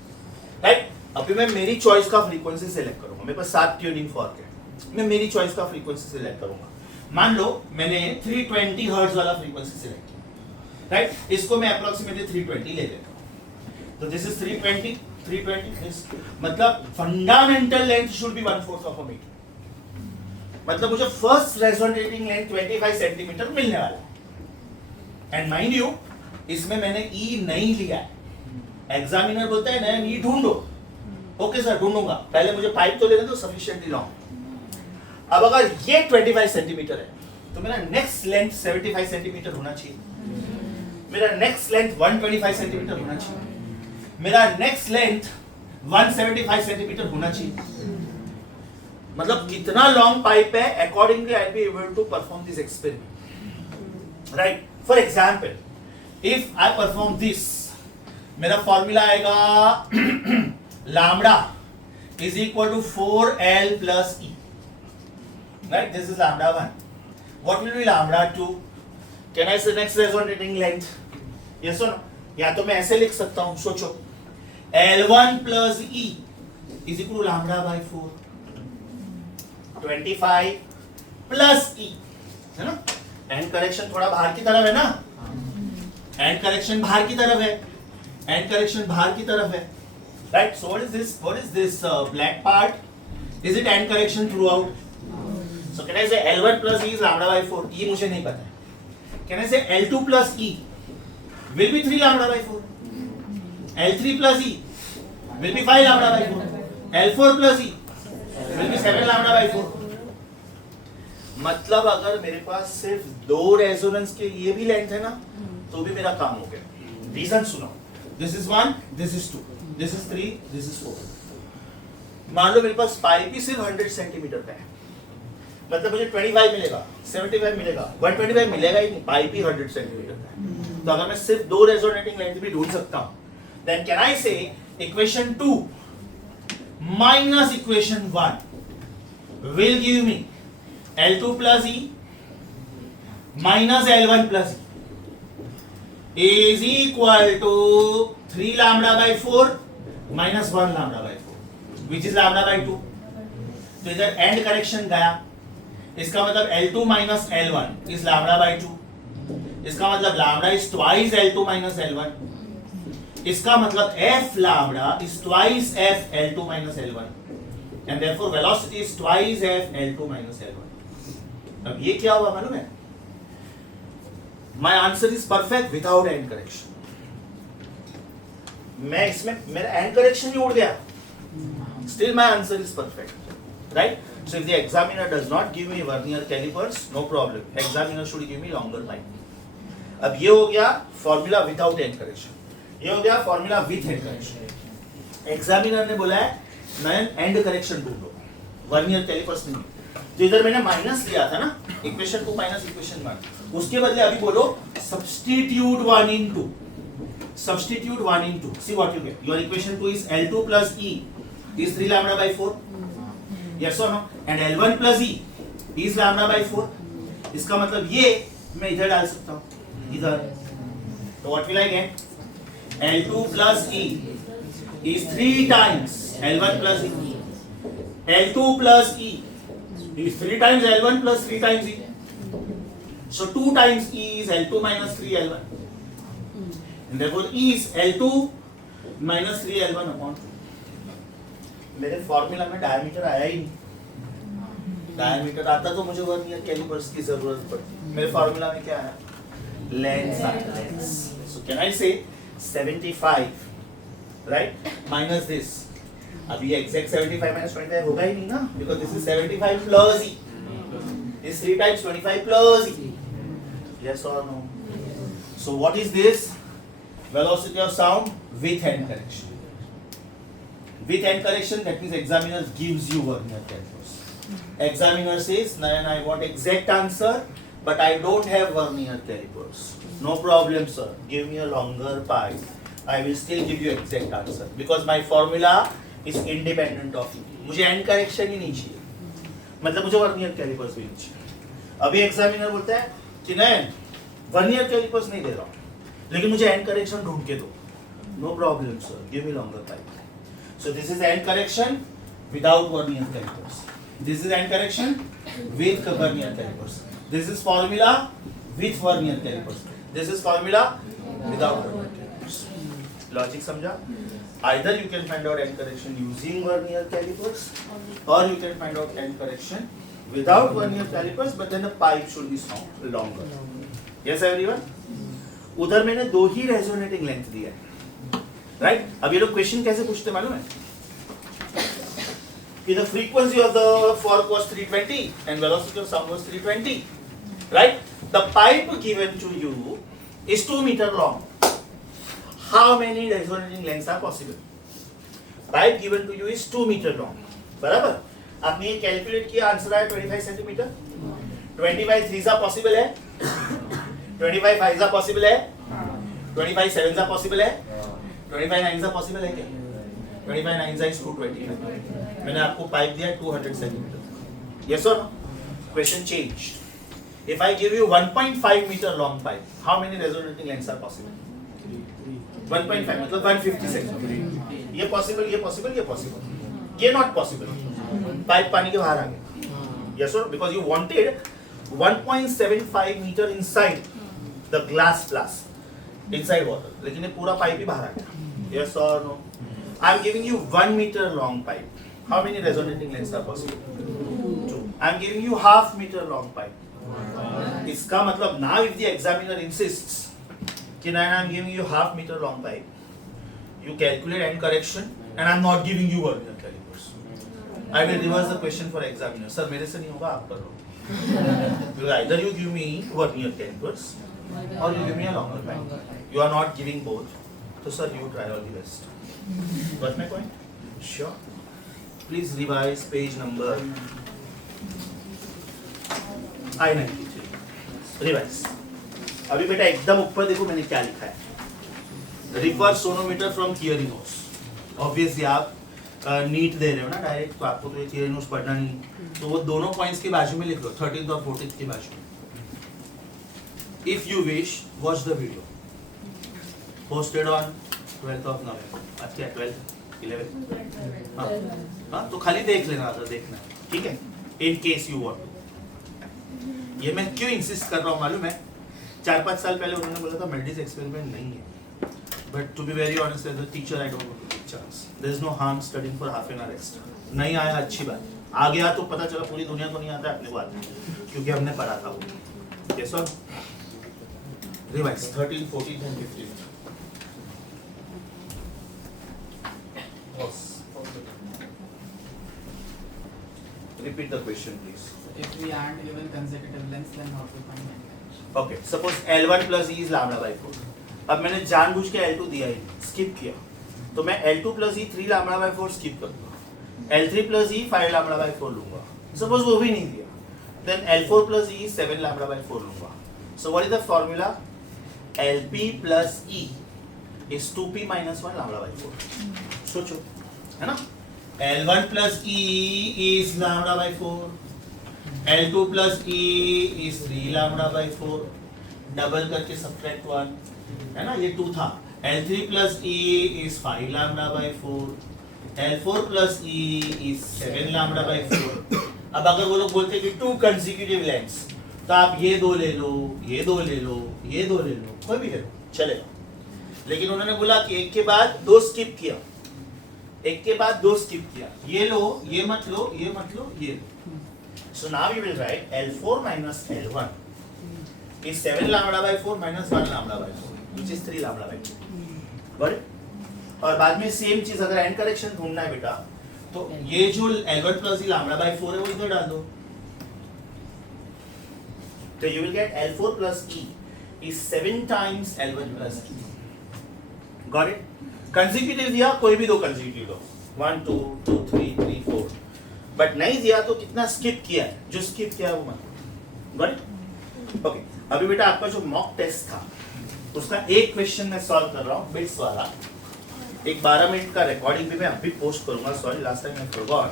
राइट। अभी मैं मेरी चॉइस का फ्रीक्वेंसी सिलेक्ट करूंगा, मेरे पास 7 ट्यूनिंग फॉर्क है, मैं मेरी चॉइस का फ्रीक्वेंसी सिलेक्ट करूंगा। मान लो मैंने 320 हर्ट्ज वाला फ्रीक्वेंसी सिलेक्ट किया, राइट। इसको मैं अप्रोक्सीमेटली 320 ले लेता हूं, तो दिस इज 320 इज मतलब fundamental length should be 1/4 of a metre, मतलब मुझे फर्स्ट रेजोनेटिंग लेंथ 25 सेंटीमीटर मिलने वाला है। एंड माइंड यू इसमें मैंने ई नहीं लिया है, एग्जामिनर बोलता है नया ई ढूंढो, ओके सर ढूंढूंगा, पहले मुझे पाइप तो लेने दो सफिशिएंटली लॉन्ग। अब अगर ये 25 सेंटीमीटर है तो मेरा नेक्स्ट लेंथ 75 सेंटीमीटर होना चाहिए, मेरा नेक्स्ट लेंथ 125 सेंटीमीटर होना चाहिए, मेरा नेक्स्ट लेंथ 175 सेंटीमीटर होना चाहिए। मतलब कितना लॉन्ग पाइप है, accordingly I be able to perform this experiment, right. For example if I perform this, मेरा फॉर्मूला आएगा lambda is equal to 4L plus E, right? This is lambda 1. What will be lambda 2? Can I say next resonating length? Yes or no? या तो मैं ऐसे लिख सकता हूं, सोचो L1 plus E is equal to lambda by 4, 25 plus E, है ना। एंड करेक्शन थोड़ा बाहर की तरफ है ना, एंड करेक्शन बाहर की तरफ है, एंड करेक्शन बाहर की तरफ है, right. So what is this black part? Is it end correction throughout? So can I say L1 plus E is lambda by 4? ये मुझे नहीं पता है। Can I say L2 plus E will be 3 lambda by 4? L3 plus E will be 5 lambda by 4? L4 plus E will be 7 lambda by 4? मतलब अगर मेरे पास सिर्फ 2 resonance के ये भी लेंथ है ना, तो भी मेरा काम हो गया। रीजन सुनो, this is 1, this is 2, this is 3, this is 4। मान लो मेरे पास पाइप ही सिर्फ 100 सेंटीमीटर का है, मतलब मुझे 25 मिलेगा, 75 मिलेगा, 125 मिलेगा ही नहीं, पाइप ही 100 सेंटीमीटर का है। तो अगर मैं सिर्फ 2 रेजोनेटिंग लेंथ भी ढूंढ सकता हूं, देन कैन आई से equation 2 minus equation 1 will give me L2 plus E minus L1 plus E is equal to 3 lambda by 4 minus 1 lambda by 4, which is lambda by 2। तो इधर एंड करेक्शन गया, इसका मतलब L2 minus L1 is lambda by 2, इसका मतलब lambda is twice L2 minus L1, इसका मतलब F lambda is twice F L2 minus L1, and therefore velocity is twice F L2 minus L1। अब ये क्या हुआ मालूम है? My answer is perfect without end correction। मैं इसमें मेरा end correction ही उड़ गया, still my answer is perfect, right? So if the examiner does not give me vernier calipers, no problem, examiner should give me longer pipe। अब ये हो गया formula without end correction, ये हो गया formula with end correction। examiner ने बोला है नयन end correction ढूंढो, vernier calipers नहीं। तो इधर मैंने माइनस लिया था ना, इक्वेशन 2 माइनस इक्वेशन 1, उसके बदले अभी बोलो substitute 1 in 2, substitute 1 in 2, see what you get। your equation 2 is L2 plus E is 3 lambda by 4, yes or no, and L1 plus E is lambda by 4, इसका मतलब ये मैं इधर डाल सकता हूँ इधर, तो what will I get? L2 plus E is 3 times L1 plus E, L2 plus E is 3 times L1 plus 3 times E, so 2 times E is L2 minus 3 L1, and therefore E is L2 minus 3 L1 upon 2। मेरे formula में diameter आया ही नहीं, diameter आता तो मुझे vernier callipers की जरूरत पड़ती, मेरे फॉर्मूला में क्या आया? लेंथ आया, लेंथ। सो कैन आई से 75 राइट माइनस दिस, अब ये exact 75 minus 25 होगा ही नहीं ना, because this is 75 plus E, this 3 times 25 plus E, yes or no? So what is this? Velocity of sound with end correction। With end correction, that means examiner gives you vernier calipers। Examiner says, Nayan, I want exact answer, but I don't have vernier calipers। No problem, sir. Give me a longer pipe, I will still give you exact answer because my formula is independent of you. मुझे and correction ही नहीं चाहिए, मतलब मुझे vernier callipers भी नहीं चाहिए। अभी examiner बोलता है कि नहीं वर्नियर कैलिपर्स नहीं दे रहा हूँ, लेकिन मुझे एंड करेक्शन ढूंढ के दो। No problem sir, give me longer time. So this is end correction without vernier calipers, this is end correction with vernier calipers, this is formula with vernier calipers, this is formula without vernier calipers. Logic समझा? Either you can find out end correction using vernier calipers, or you can find out end correction without vernier calipers, but then the pipe should be longer. Yes everyone? उधर मैंने दो ही resonating length दिया है, right? अब ये लोग question कैसे पूछते मालूम है कि the frequency of the fork was 320 and velocity of sound was 320, right? The pipe given to you is 2 meter long. How many resonating lengths are possible? Pipe given to you is 2 meter long. बराबर? आपने ये calculate किया, answer आया 25 centimetre. 25 3s possible है, 25 5s possible है, 25 7s possible है, 25 9s possible है क्या? 25 9s is 220। मैंने आपको पाइप दिया 200 centimetre. Yes or no? Question changed. If I give you 1.5 meter long pipe, how many resonating lengths are possible? 1.5 मतलब 150 centimetre. ये पॉसिबल, ये पॉसिबल, ये पॉसिबल, ये नॉट पॉसिबल। पाइप पानी के बाहर आ गया। Yes sir, because you wanted 1.75 metre inside the glass flask, inside water, लेकिन ये पूरा पाइप ही बाहर आ गया। यस और no? I am giving you 1 metre long pipe, how many resonating lengths are possible? 2। I am giving you half metre long pipe. इसका मतलब now if the examiner insists कि I am giving you half meter long pipe, you calculate end correction and I am not giving you vernier calipers, I will reverse the question for examiner. Sir मेरे से नहीं होगा, आप कर लो। Because either you give me vernier calipers or you give me a longer pipe. You are not giving both, so sir you try all the best. Got my point? Sure. Please revise page number I-93. Revise. अभी बेटा एकदम ऊपर देखो मैंने क्या लिखा है, reverse sonometer from theory notes. Obviously आप नीट दे रहे हो ना डायरेक्ट, तो आपको तो ये थियरी नोट्स पढ़ना नहीं, तो वो दोनों पॉइंट्स के बाजू में लिख लो, 13th और 14th के बाजू में। If you wish watch the video posted on 12th of November। आज क्या 12th 11? हाँ, तो खाली देख लेना अगर देखना है, ठीक है? In case you want. ये मैं क्यों इंसिस्ट कर रहा हूँ मालूम है? 4-5 साल पहले उन्होंने बोला था मेल्डिस एक्सपेरिमेंट नहीं है, but to be very honest as a teacher I don't want to take chance. There is no harm studying for half an hour extra. नहीं आया अच्छी बात, आ गया तो पता चला पूरी दुनिया को नहीं आता है, अपने को आता है क्योंकि हमने पढ़ा था वो। Yes sir, revise 13, 14 and 15। Repeat the question please. If we aren't given consecutive lengths, then how to find end correction? Okay, suppose L1 plus E is lambda by 4. अब मैंने जानबूझ के L2 दिया ही, स्किप किया, तो मैं L2 plus E 3 lambda by 4 skip करूँगा, L3 plus E 5 lambda by 4 लूँगा। Suppose वो भी नहीं दिया, then L4 plus E 7 lambda by 4 लूँगा। So what is the formula? LP plus E is 2P minus 1 lambda by 4। सोचो, है ना? L1 plus E is lambda by 4, L2 plus E is 3 lambda by 4, double करके subtract 1, है ना? ये 2 था। L3 plus E is 5 lambda by 4, L4 plus E is 7 lambda by 4। अब अगर वो लोग बोलते कि 2 consecutive lengths, तो आप ये दो ले लो, ये दो ले लो, ये दो ले लो, कोई भी ले लो, चलेगा। लेकिन उन्होंने बोला कि एक के बाद दो स्किप किया, एक के बाद दो स्किप किया, ये लो, ये मत लो, ये मत लो, ये लो। So now we will write L4 minus L1 is 7 lambda by 4 minus 1 lambda by 4, which is 3 lambda by 4. Got it? और बाद में सेम चीज अगर एंड करेक्शन ढूंढना है बेटा, तो ये जो L1 plus E lambda by 4 है वो इधर डाल दो, तो you will get L4 plus E is 7 times L1 plus E. Got it? Consecutive दिया, कोई भी दो consecutive दो, 1 2 2 3 3 4, बट नहीं दिया तो कितना स्किप किया है, जो स्किप किया है वो मत। Got it? ओके, अभी बेटा आपका जो मॉक टेस्ट था उसका एक क्वेश्चन मैं सॉल्व कर रहा हूँ बिट्स वाला। एक 12 मिनट का रिकॉर्डिंग भी मैं अभी पोस्ट करूंगा, सॉरी लास्ट टाइम मैं फॉरगॉट।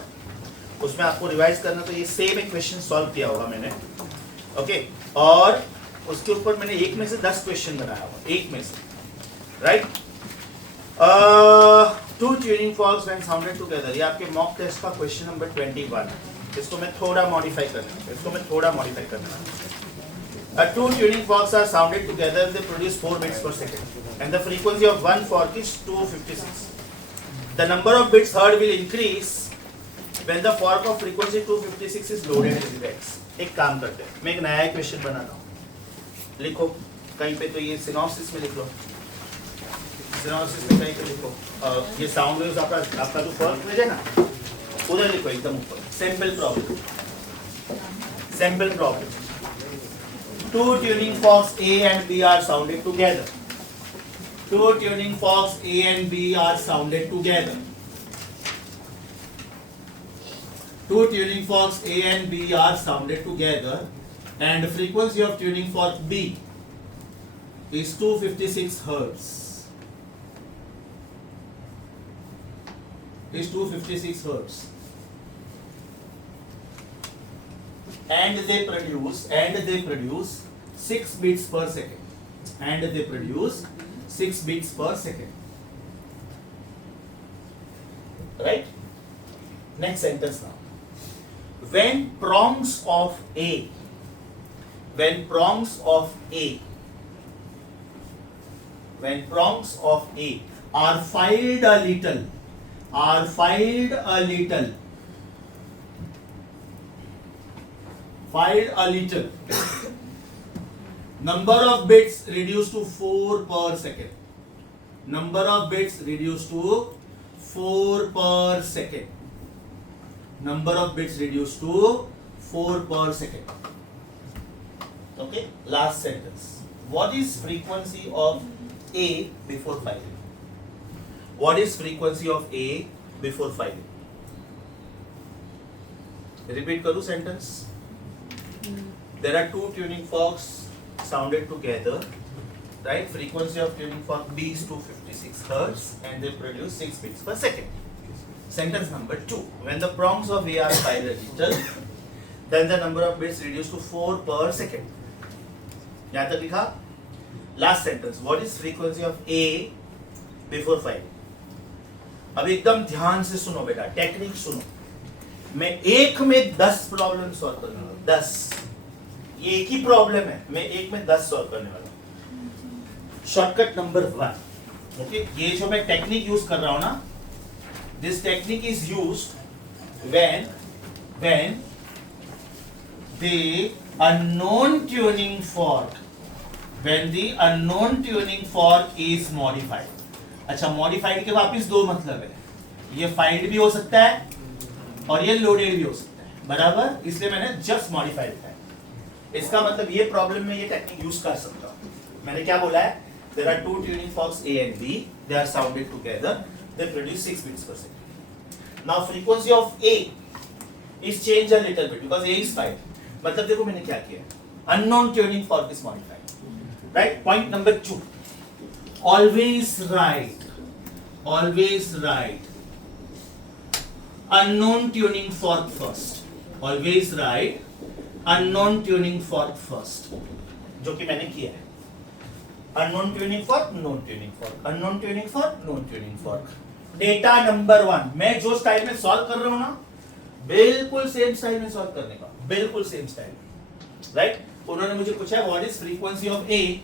उसमें आपको रिवाइज करना, तो ये सेम एक क्वेश्चन सॉल्व किया होगा मैंने, ओके। और उसके ऊपर मैंने एक में से 10 क्वेश्चन बनाया होगा, एक में से, right. Two tuning forks when sounded together, ये आपके मॉक टेस्ट का क्वेश्चन नंबर 21। इसको मैं थोड़ा मॉडिफाई करना two tuning forks are sounded together, they produce 4 bits per second, and the frequency of one fork is 256. The number of bits heard will increase when the fork of frequency 256 is loaded with x. एक काम करते हैं, मैं एक नया question बनाता हूँ। लिखो कहीं पे, तो ये सिनॉप्सिस में लिख लो, सिनॉप्सिस में कहीं पे लिखो। ये साउंड वेव्स आपका जो फॉर्क वेव है ना, उधर लिखो एकदम ऊपर। Sample problem. Two tuning forks A and B are sounded together. Two tuning forks A and B are sounded together. Two tuning forks A and B are sounded together, and the frequency of tuning fork B is 256 hertz. Is 256 hertz. And they produce 6 bits per second. Right? Next sentence now. When prongs of A are filed a little, number of bits reduced to 4 per second. Number of bits reduced to 4 per second. Number of bits reduced to 4 per second. Okay, last sentence. What is frequency of A before filing? What is frequency of A before filing? Repeat करूँ sentence. There are two tuning forks sounded together, right? Frequency of tuning fork B is 256 hertz, and they produce 6 bits per second. Sentence number 2. When the prongs of A are filed a little, then the number of bits reduced to 4 per second. यहाँ तक लिखा? Last sentence. What is frequency of A before filing? अब एकदम ध्यान से सुनो बेटा, technique सुनो। मैं एक में 10 प्रॉब्लम सॉल्व करने वाला हूँ, 10। ये एक ही प्रॉब्लम है, मैं एक में 10 सॉल्व करने वाला हूँ। Shortcut number 1, okay. ये जो मैं टेक्निक यूज कर रहा हूं ना, this technique is used when the unknown tuning fork is modified. अच्छा, मॉडिफाइड के वापिस दो मतलब है, ये फाइल्ड भी हो सकता है और ये लोडेड भी हो सकता है, बराबर। इसलिए मैंने जस्ट मॉडिफाइड किया। इसका मतलब ये प्रॉब्लम में ये टेक्निक यूज कर सकता हूं। मैंने क्या बोला है? There are two tuning forks A and B. They are sounded together. They produce 6 bits per second. Now frequency of A is changed a little bit because A is 5. मतलब देखो मैंने क्या किया? Unknown tuning fork is modified. Right? Point number 2. Always write unknown tuning fork first. Always write unknown tuning fork first, जो कि मैंने किया है। unknown tuning fork, known tuning fork, unknown tuning fork, known tuning fork. Data number 1, मैं जो style में solve कर रहा हूं ना, बिल्कुल सेम स्टाइल में सॉल्व करने का, बिल्कुल सेम स्टाइल, राइट। उन्होंने मुझे पूछा है what is frequency of A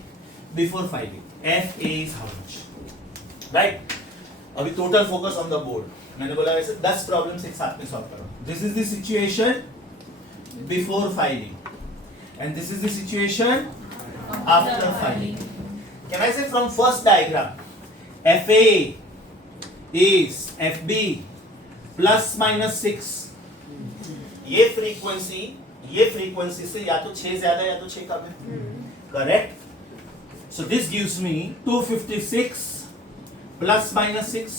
before filling, F A is how much, right. अभी total focus on the board. मैंने बोला वैसे 10 प्रॉब्लम्स एक साथ में सॉल्व करो। This is the situation before filing, and this is the situation after filing. Can I say from first diagram, FA is FB plus minus 6. ये frequency से या तो 6 ज्यादा या तो 6 कम है, correct. So this gives me 256 plus minus 6.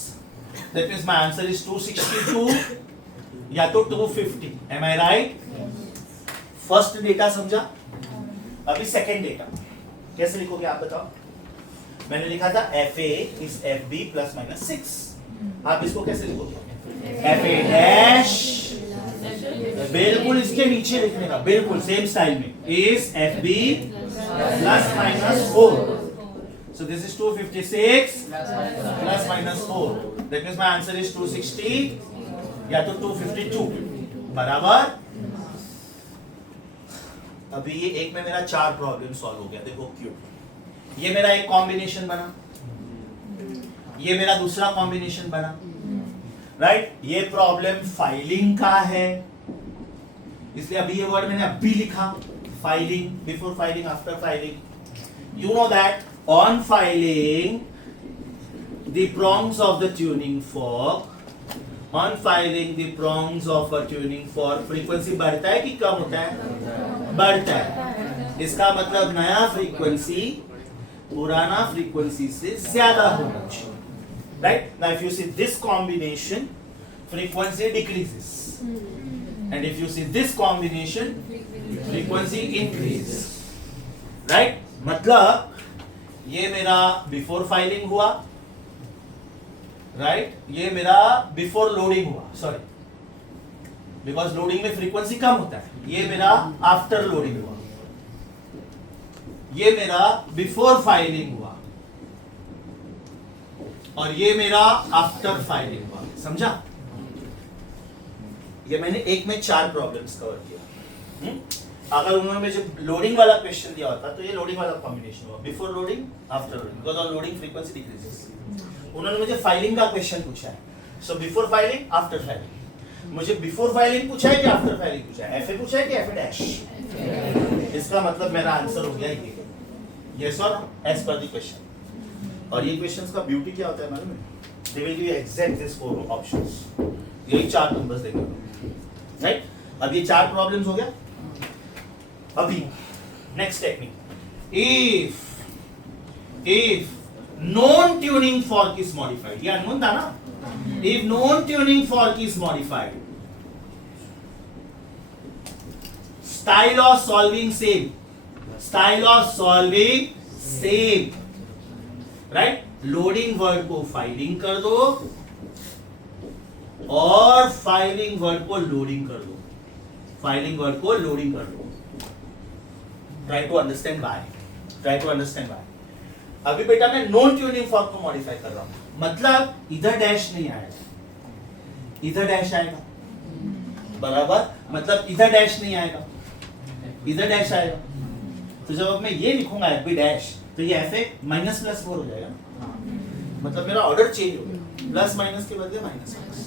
That means my answer is 262 या तो 250. Am I right? First data समझा। अभी सेकंड डेटा कैसे लिखोगे आप बताओ? मैंने लिखा था FA is FB plus minus 6. आप इसको कैसे लिखोगे? FA डैश बिल्कुल इसके नीचे लिखने का, बिल्कुल सेम स्टाइल में, is FB plus minus 4. So this is 256 plus minus 4. That means my answer is 260 या तो 252 बराबर. अभी ये एक में मेरा 4 प्रॉब्लम सॉल्व हो गया. देखो क्यों. ये मेरा एक कॉम्बिनेशन बना, ये मेरा दूसरा कॉम्बिनेशन बना, राइट. ये प्रॉब्लम फाइलिंग का है, इसलिए अभी ये वर्ड मैंने अभी लिखा, filing, before filing, after filing. You know that on filing the prongs of the tuning fork, on filing the prongs of a tuning fork, frequency बढ़ता है कि कम होता है? बढ़ता है. इसका मतलब नया फ्रीक्वेंसी पुराना फ्रीक्वेंसी से ज्यादा होना चाहिए, right? Now if you see this combination, frequency decreases, and if you see this combination, frequency increases, right? मतलब ये मेरा बिफोर फाइलिंग हुआ, राइट, ये मेरा बिफोर लोडिंग हुआ, सॉरी, बिकॉज लोडिंग में फ्रीक्वेंसी कम होता है. ये मेरा आफ्टर लोडिंग हुआ, ये मेरा बिफोर फाइलिंग हुआ, और ये मेरा आफ्टर फाइलिंग हुआ. समझा? ये मैंने एक में 4 प्रॉब्लम्स कवर किया. अगर उन्होंने मुझे लोडिंग वाला क्वेश्चन दिया होता तो ये लोडिंग वाला कॉम्बिनेशन हुआ, before loading, after loading, because on loading frequency decreases. उन्होंने मुझे फाइलिंग का क्वेश्चन पूछा है, so before filing, after filing. मुझे बिफोर फाइलिंग पूछा है कि आफ्टर फाइलिंग पूछा है? एफए पूछा है कि एफ डैश? इसका मतलब मेरा आंसर हो गया ये, यस और no, as per the question. और ये क्वेश्चंस का ब्यूटी क्या होता है मालूम है? They will give you exact this 4 options. यही 4 नंबर्स देंगे, राइट. अब ये 4 प्रॉब्लम्स हो गया. अभी next technique, if non tuning fork is modified. ये अननोन था ना. If non tuning fork is modified, style of solving same, style of solving same, right. Loading word को फाइलिंग कर दो और फाइलिंग वर्ड को लोडिंग कर दो, फाइलिंग वर्ड को लोडिंग कर दो. Try to understand why, try to understand why. अभी बेटा मैं नॉन ट्यूनिंग फॉर्क को मॉडिफाई कर रहा हूं, मतलब इधर डैश नहीं आएगा, इधर डैश आएगा, बराबर. मतलब इधर डैश नहीं आएगा, इधर डैश आएगा. तो जब अब मैं ये लिखूंगा एफ बी डैश, तो ये एफ ए माइनस प्लस 4 हो जाएगा. मतलब मेरा ऑर्डर चेंज हो गया, प्लस माइनस के बदले minus minus.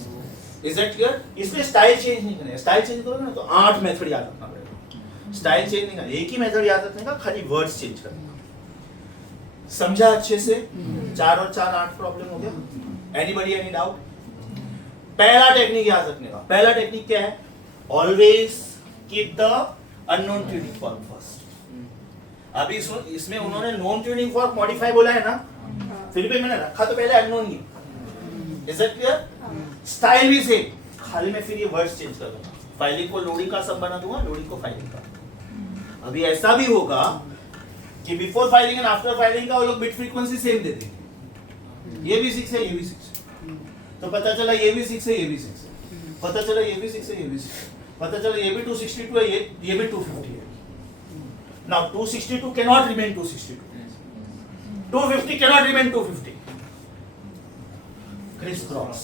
Is that clear? इसमें स्टाइल चेंज नहीं करना है. स्टाइल चेंज करोगे ना तो 8 मेथड याद रखना पड़ेगा. स्टाइल चेंज नहीं करना, एक ही मेथड याद रखने का, खाली वर्ड्स चेंज करने का. समझा अच्छे से? 4 और 4 8 प्रॉब्लम हो गया. Anybody any doubt? पहला टेक्निक याद रखने का. पहला टेक्निक क्या है? Always keep the unknown tuning fork first. अभी इसमें उन्होंने नॉन ट्यूनिंग फॉर्क मॉडिफाई बोला है ना, फिर भी मैंने रखा तो पहले unknown he. Is that clear? Style भी सेम, खाली मैं फिर ये वर्ड्स चेंज कर दूंगा. फाइलिंग को लोडिंग का सब बना दूंगा, लोडिंग को फाइलिंग का. अभी ऐसा भी होगा कि before filing and after filing का वो लोग बिट फ्रीक्वेंसी सेम देते हैं. ये भी 6 है, ये भी 6 है, तो पता चला ये भी 6 है, ये भी 6 है, पता चला ये भी 6 है, ये भी 6 है, पता चला ये भी 262 है, ये भी 250 है. Now 262 cannot remain 262, 250 cannot remain 250. Criss cross.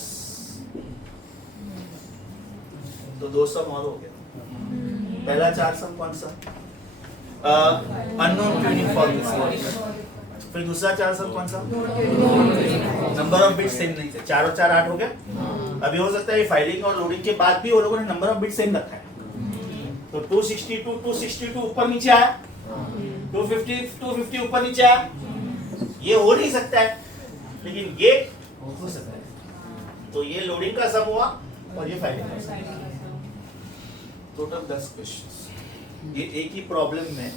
तो 2 सम और हो गया. पहला 4 सम कौन सा? Unknown tuning fork. फिर दूसरा 4 सम कौन सा? नंबर ऑफ बिट्स सेम नहीं थे. 4 और 4 8 हो गया. अभी हो सकता है फाइलिंग और लोडिंग के बाद भी वो लोगों ने नंबर ऑफ बिट्स सेम रखा है. तो 262 ऊपर नीचे आया, 250 ऊपर नीचे आया. ये हो नहीं सकता है, लेकिन ये हो सकता है. तो ये लोडिंग का सम हुआ और ये फाइलिंग का सम. Total 10 questions. ये एक ही प्रॉब्लम में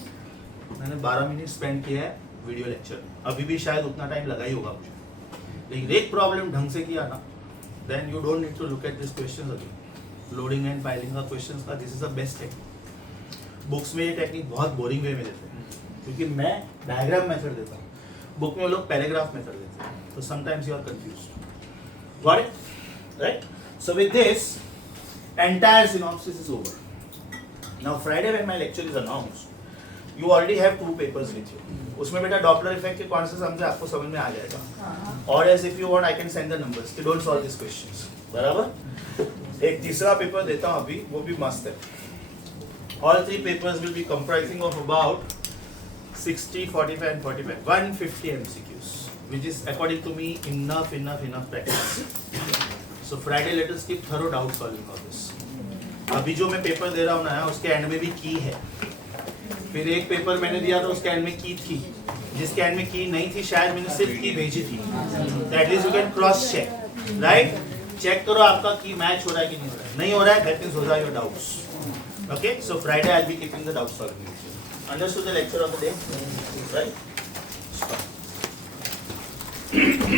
मैंने 12 मिनट स्पेंड किया है वीडियो लेक्चर. अभी भी शायद उतना टाइम लगा ही होगा मुझे, लेकिन एक प्रॉब्लम ढंग से किया ना, then you don't need to look at this questions again. Loading and filing का क्वेश्चंस का this is the best technique. Books में ये टेक्निक बहुत बोरिंग वे में देते हैं, क्योंकि मैं डायग्राम मेथड देता हूँ. बुक में वो लोग पैराग्राफ में कर देते हैं, तो sometimes you are confused. Got it? Right? So with this entire synopsis is over. Now Friday when my lecture is announced, you already have 2 papers with you. उसमें बेटा डॉपलर इफेक्ट के कौन से समझे आपको समझ में आ जाएगा. और as if you want I can send the numbers कि डोंट सॉल्व दिस क्वेश्चंस. बराबर. एक तीसरा पेपर देता हूँ अभी, वो भी मस्त है. All 3 papers will be comprising of about 60, 45 and 45, 150 MCQs, which is according to me enough practice. So Friday let us keep thorough doubt solving on this. अभी जो मैं पेपर दे रहा हूँ ना, उसके एंड में भी की है. फिर एक पेपर मैंने दिया था, उसके एंड में की थी. जिसके एंड में की नहीं थी, शायद मैंने सिर्फ की भेजी थी. That is you can cross check, right? Check करो आपका की मैच हो रहा है कि नहीं हो रहा है. नहीं हो रहा है, that means those are your doubts. Okay? So Friday I'll be keeping the doubt solving. Understood the lecture of the day, right? Stop.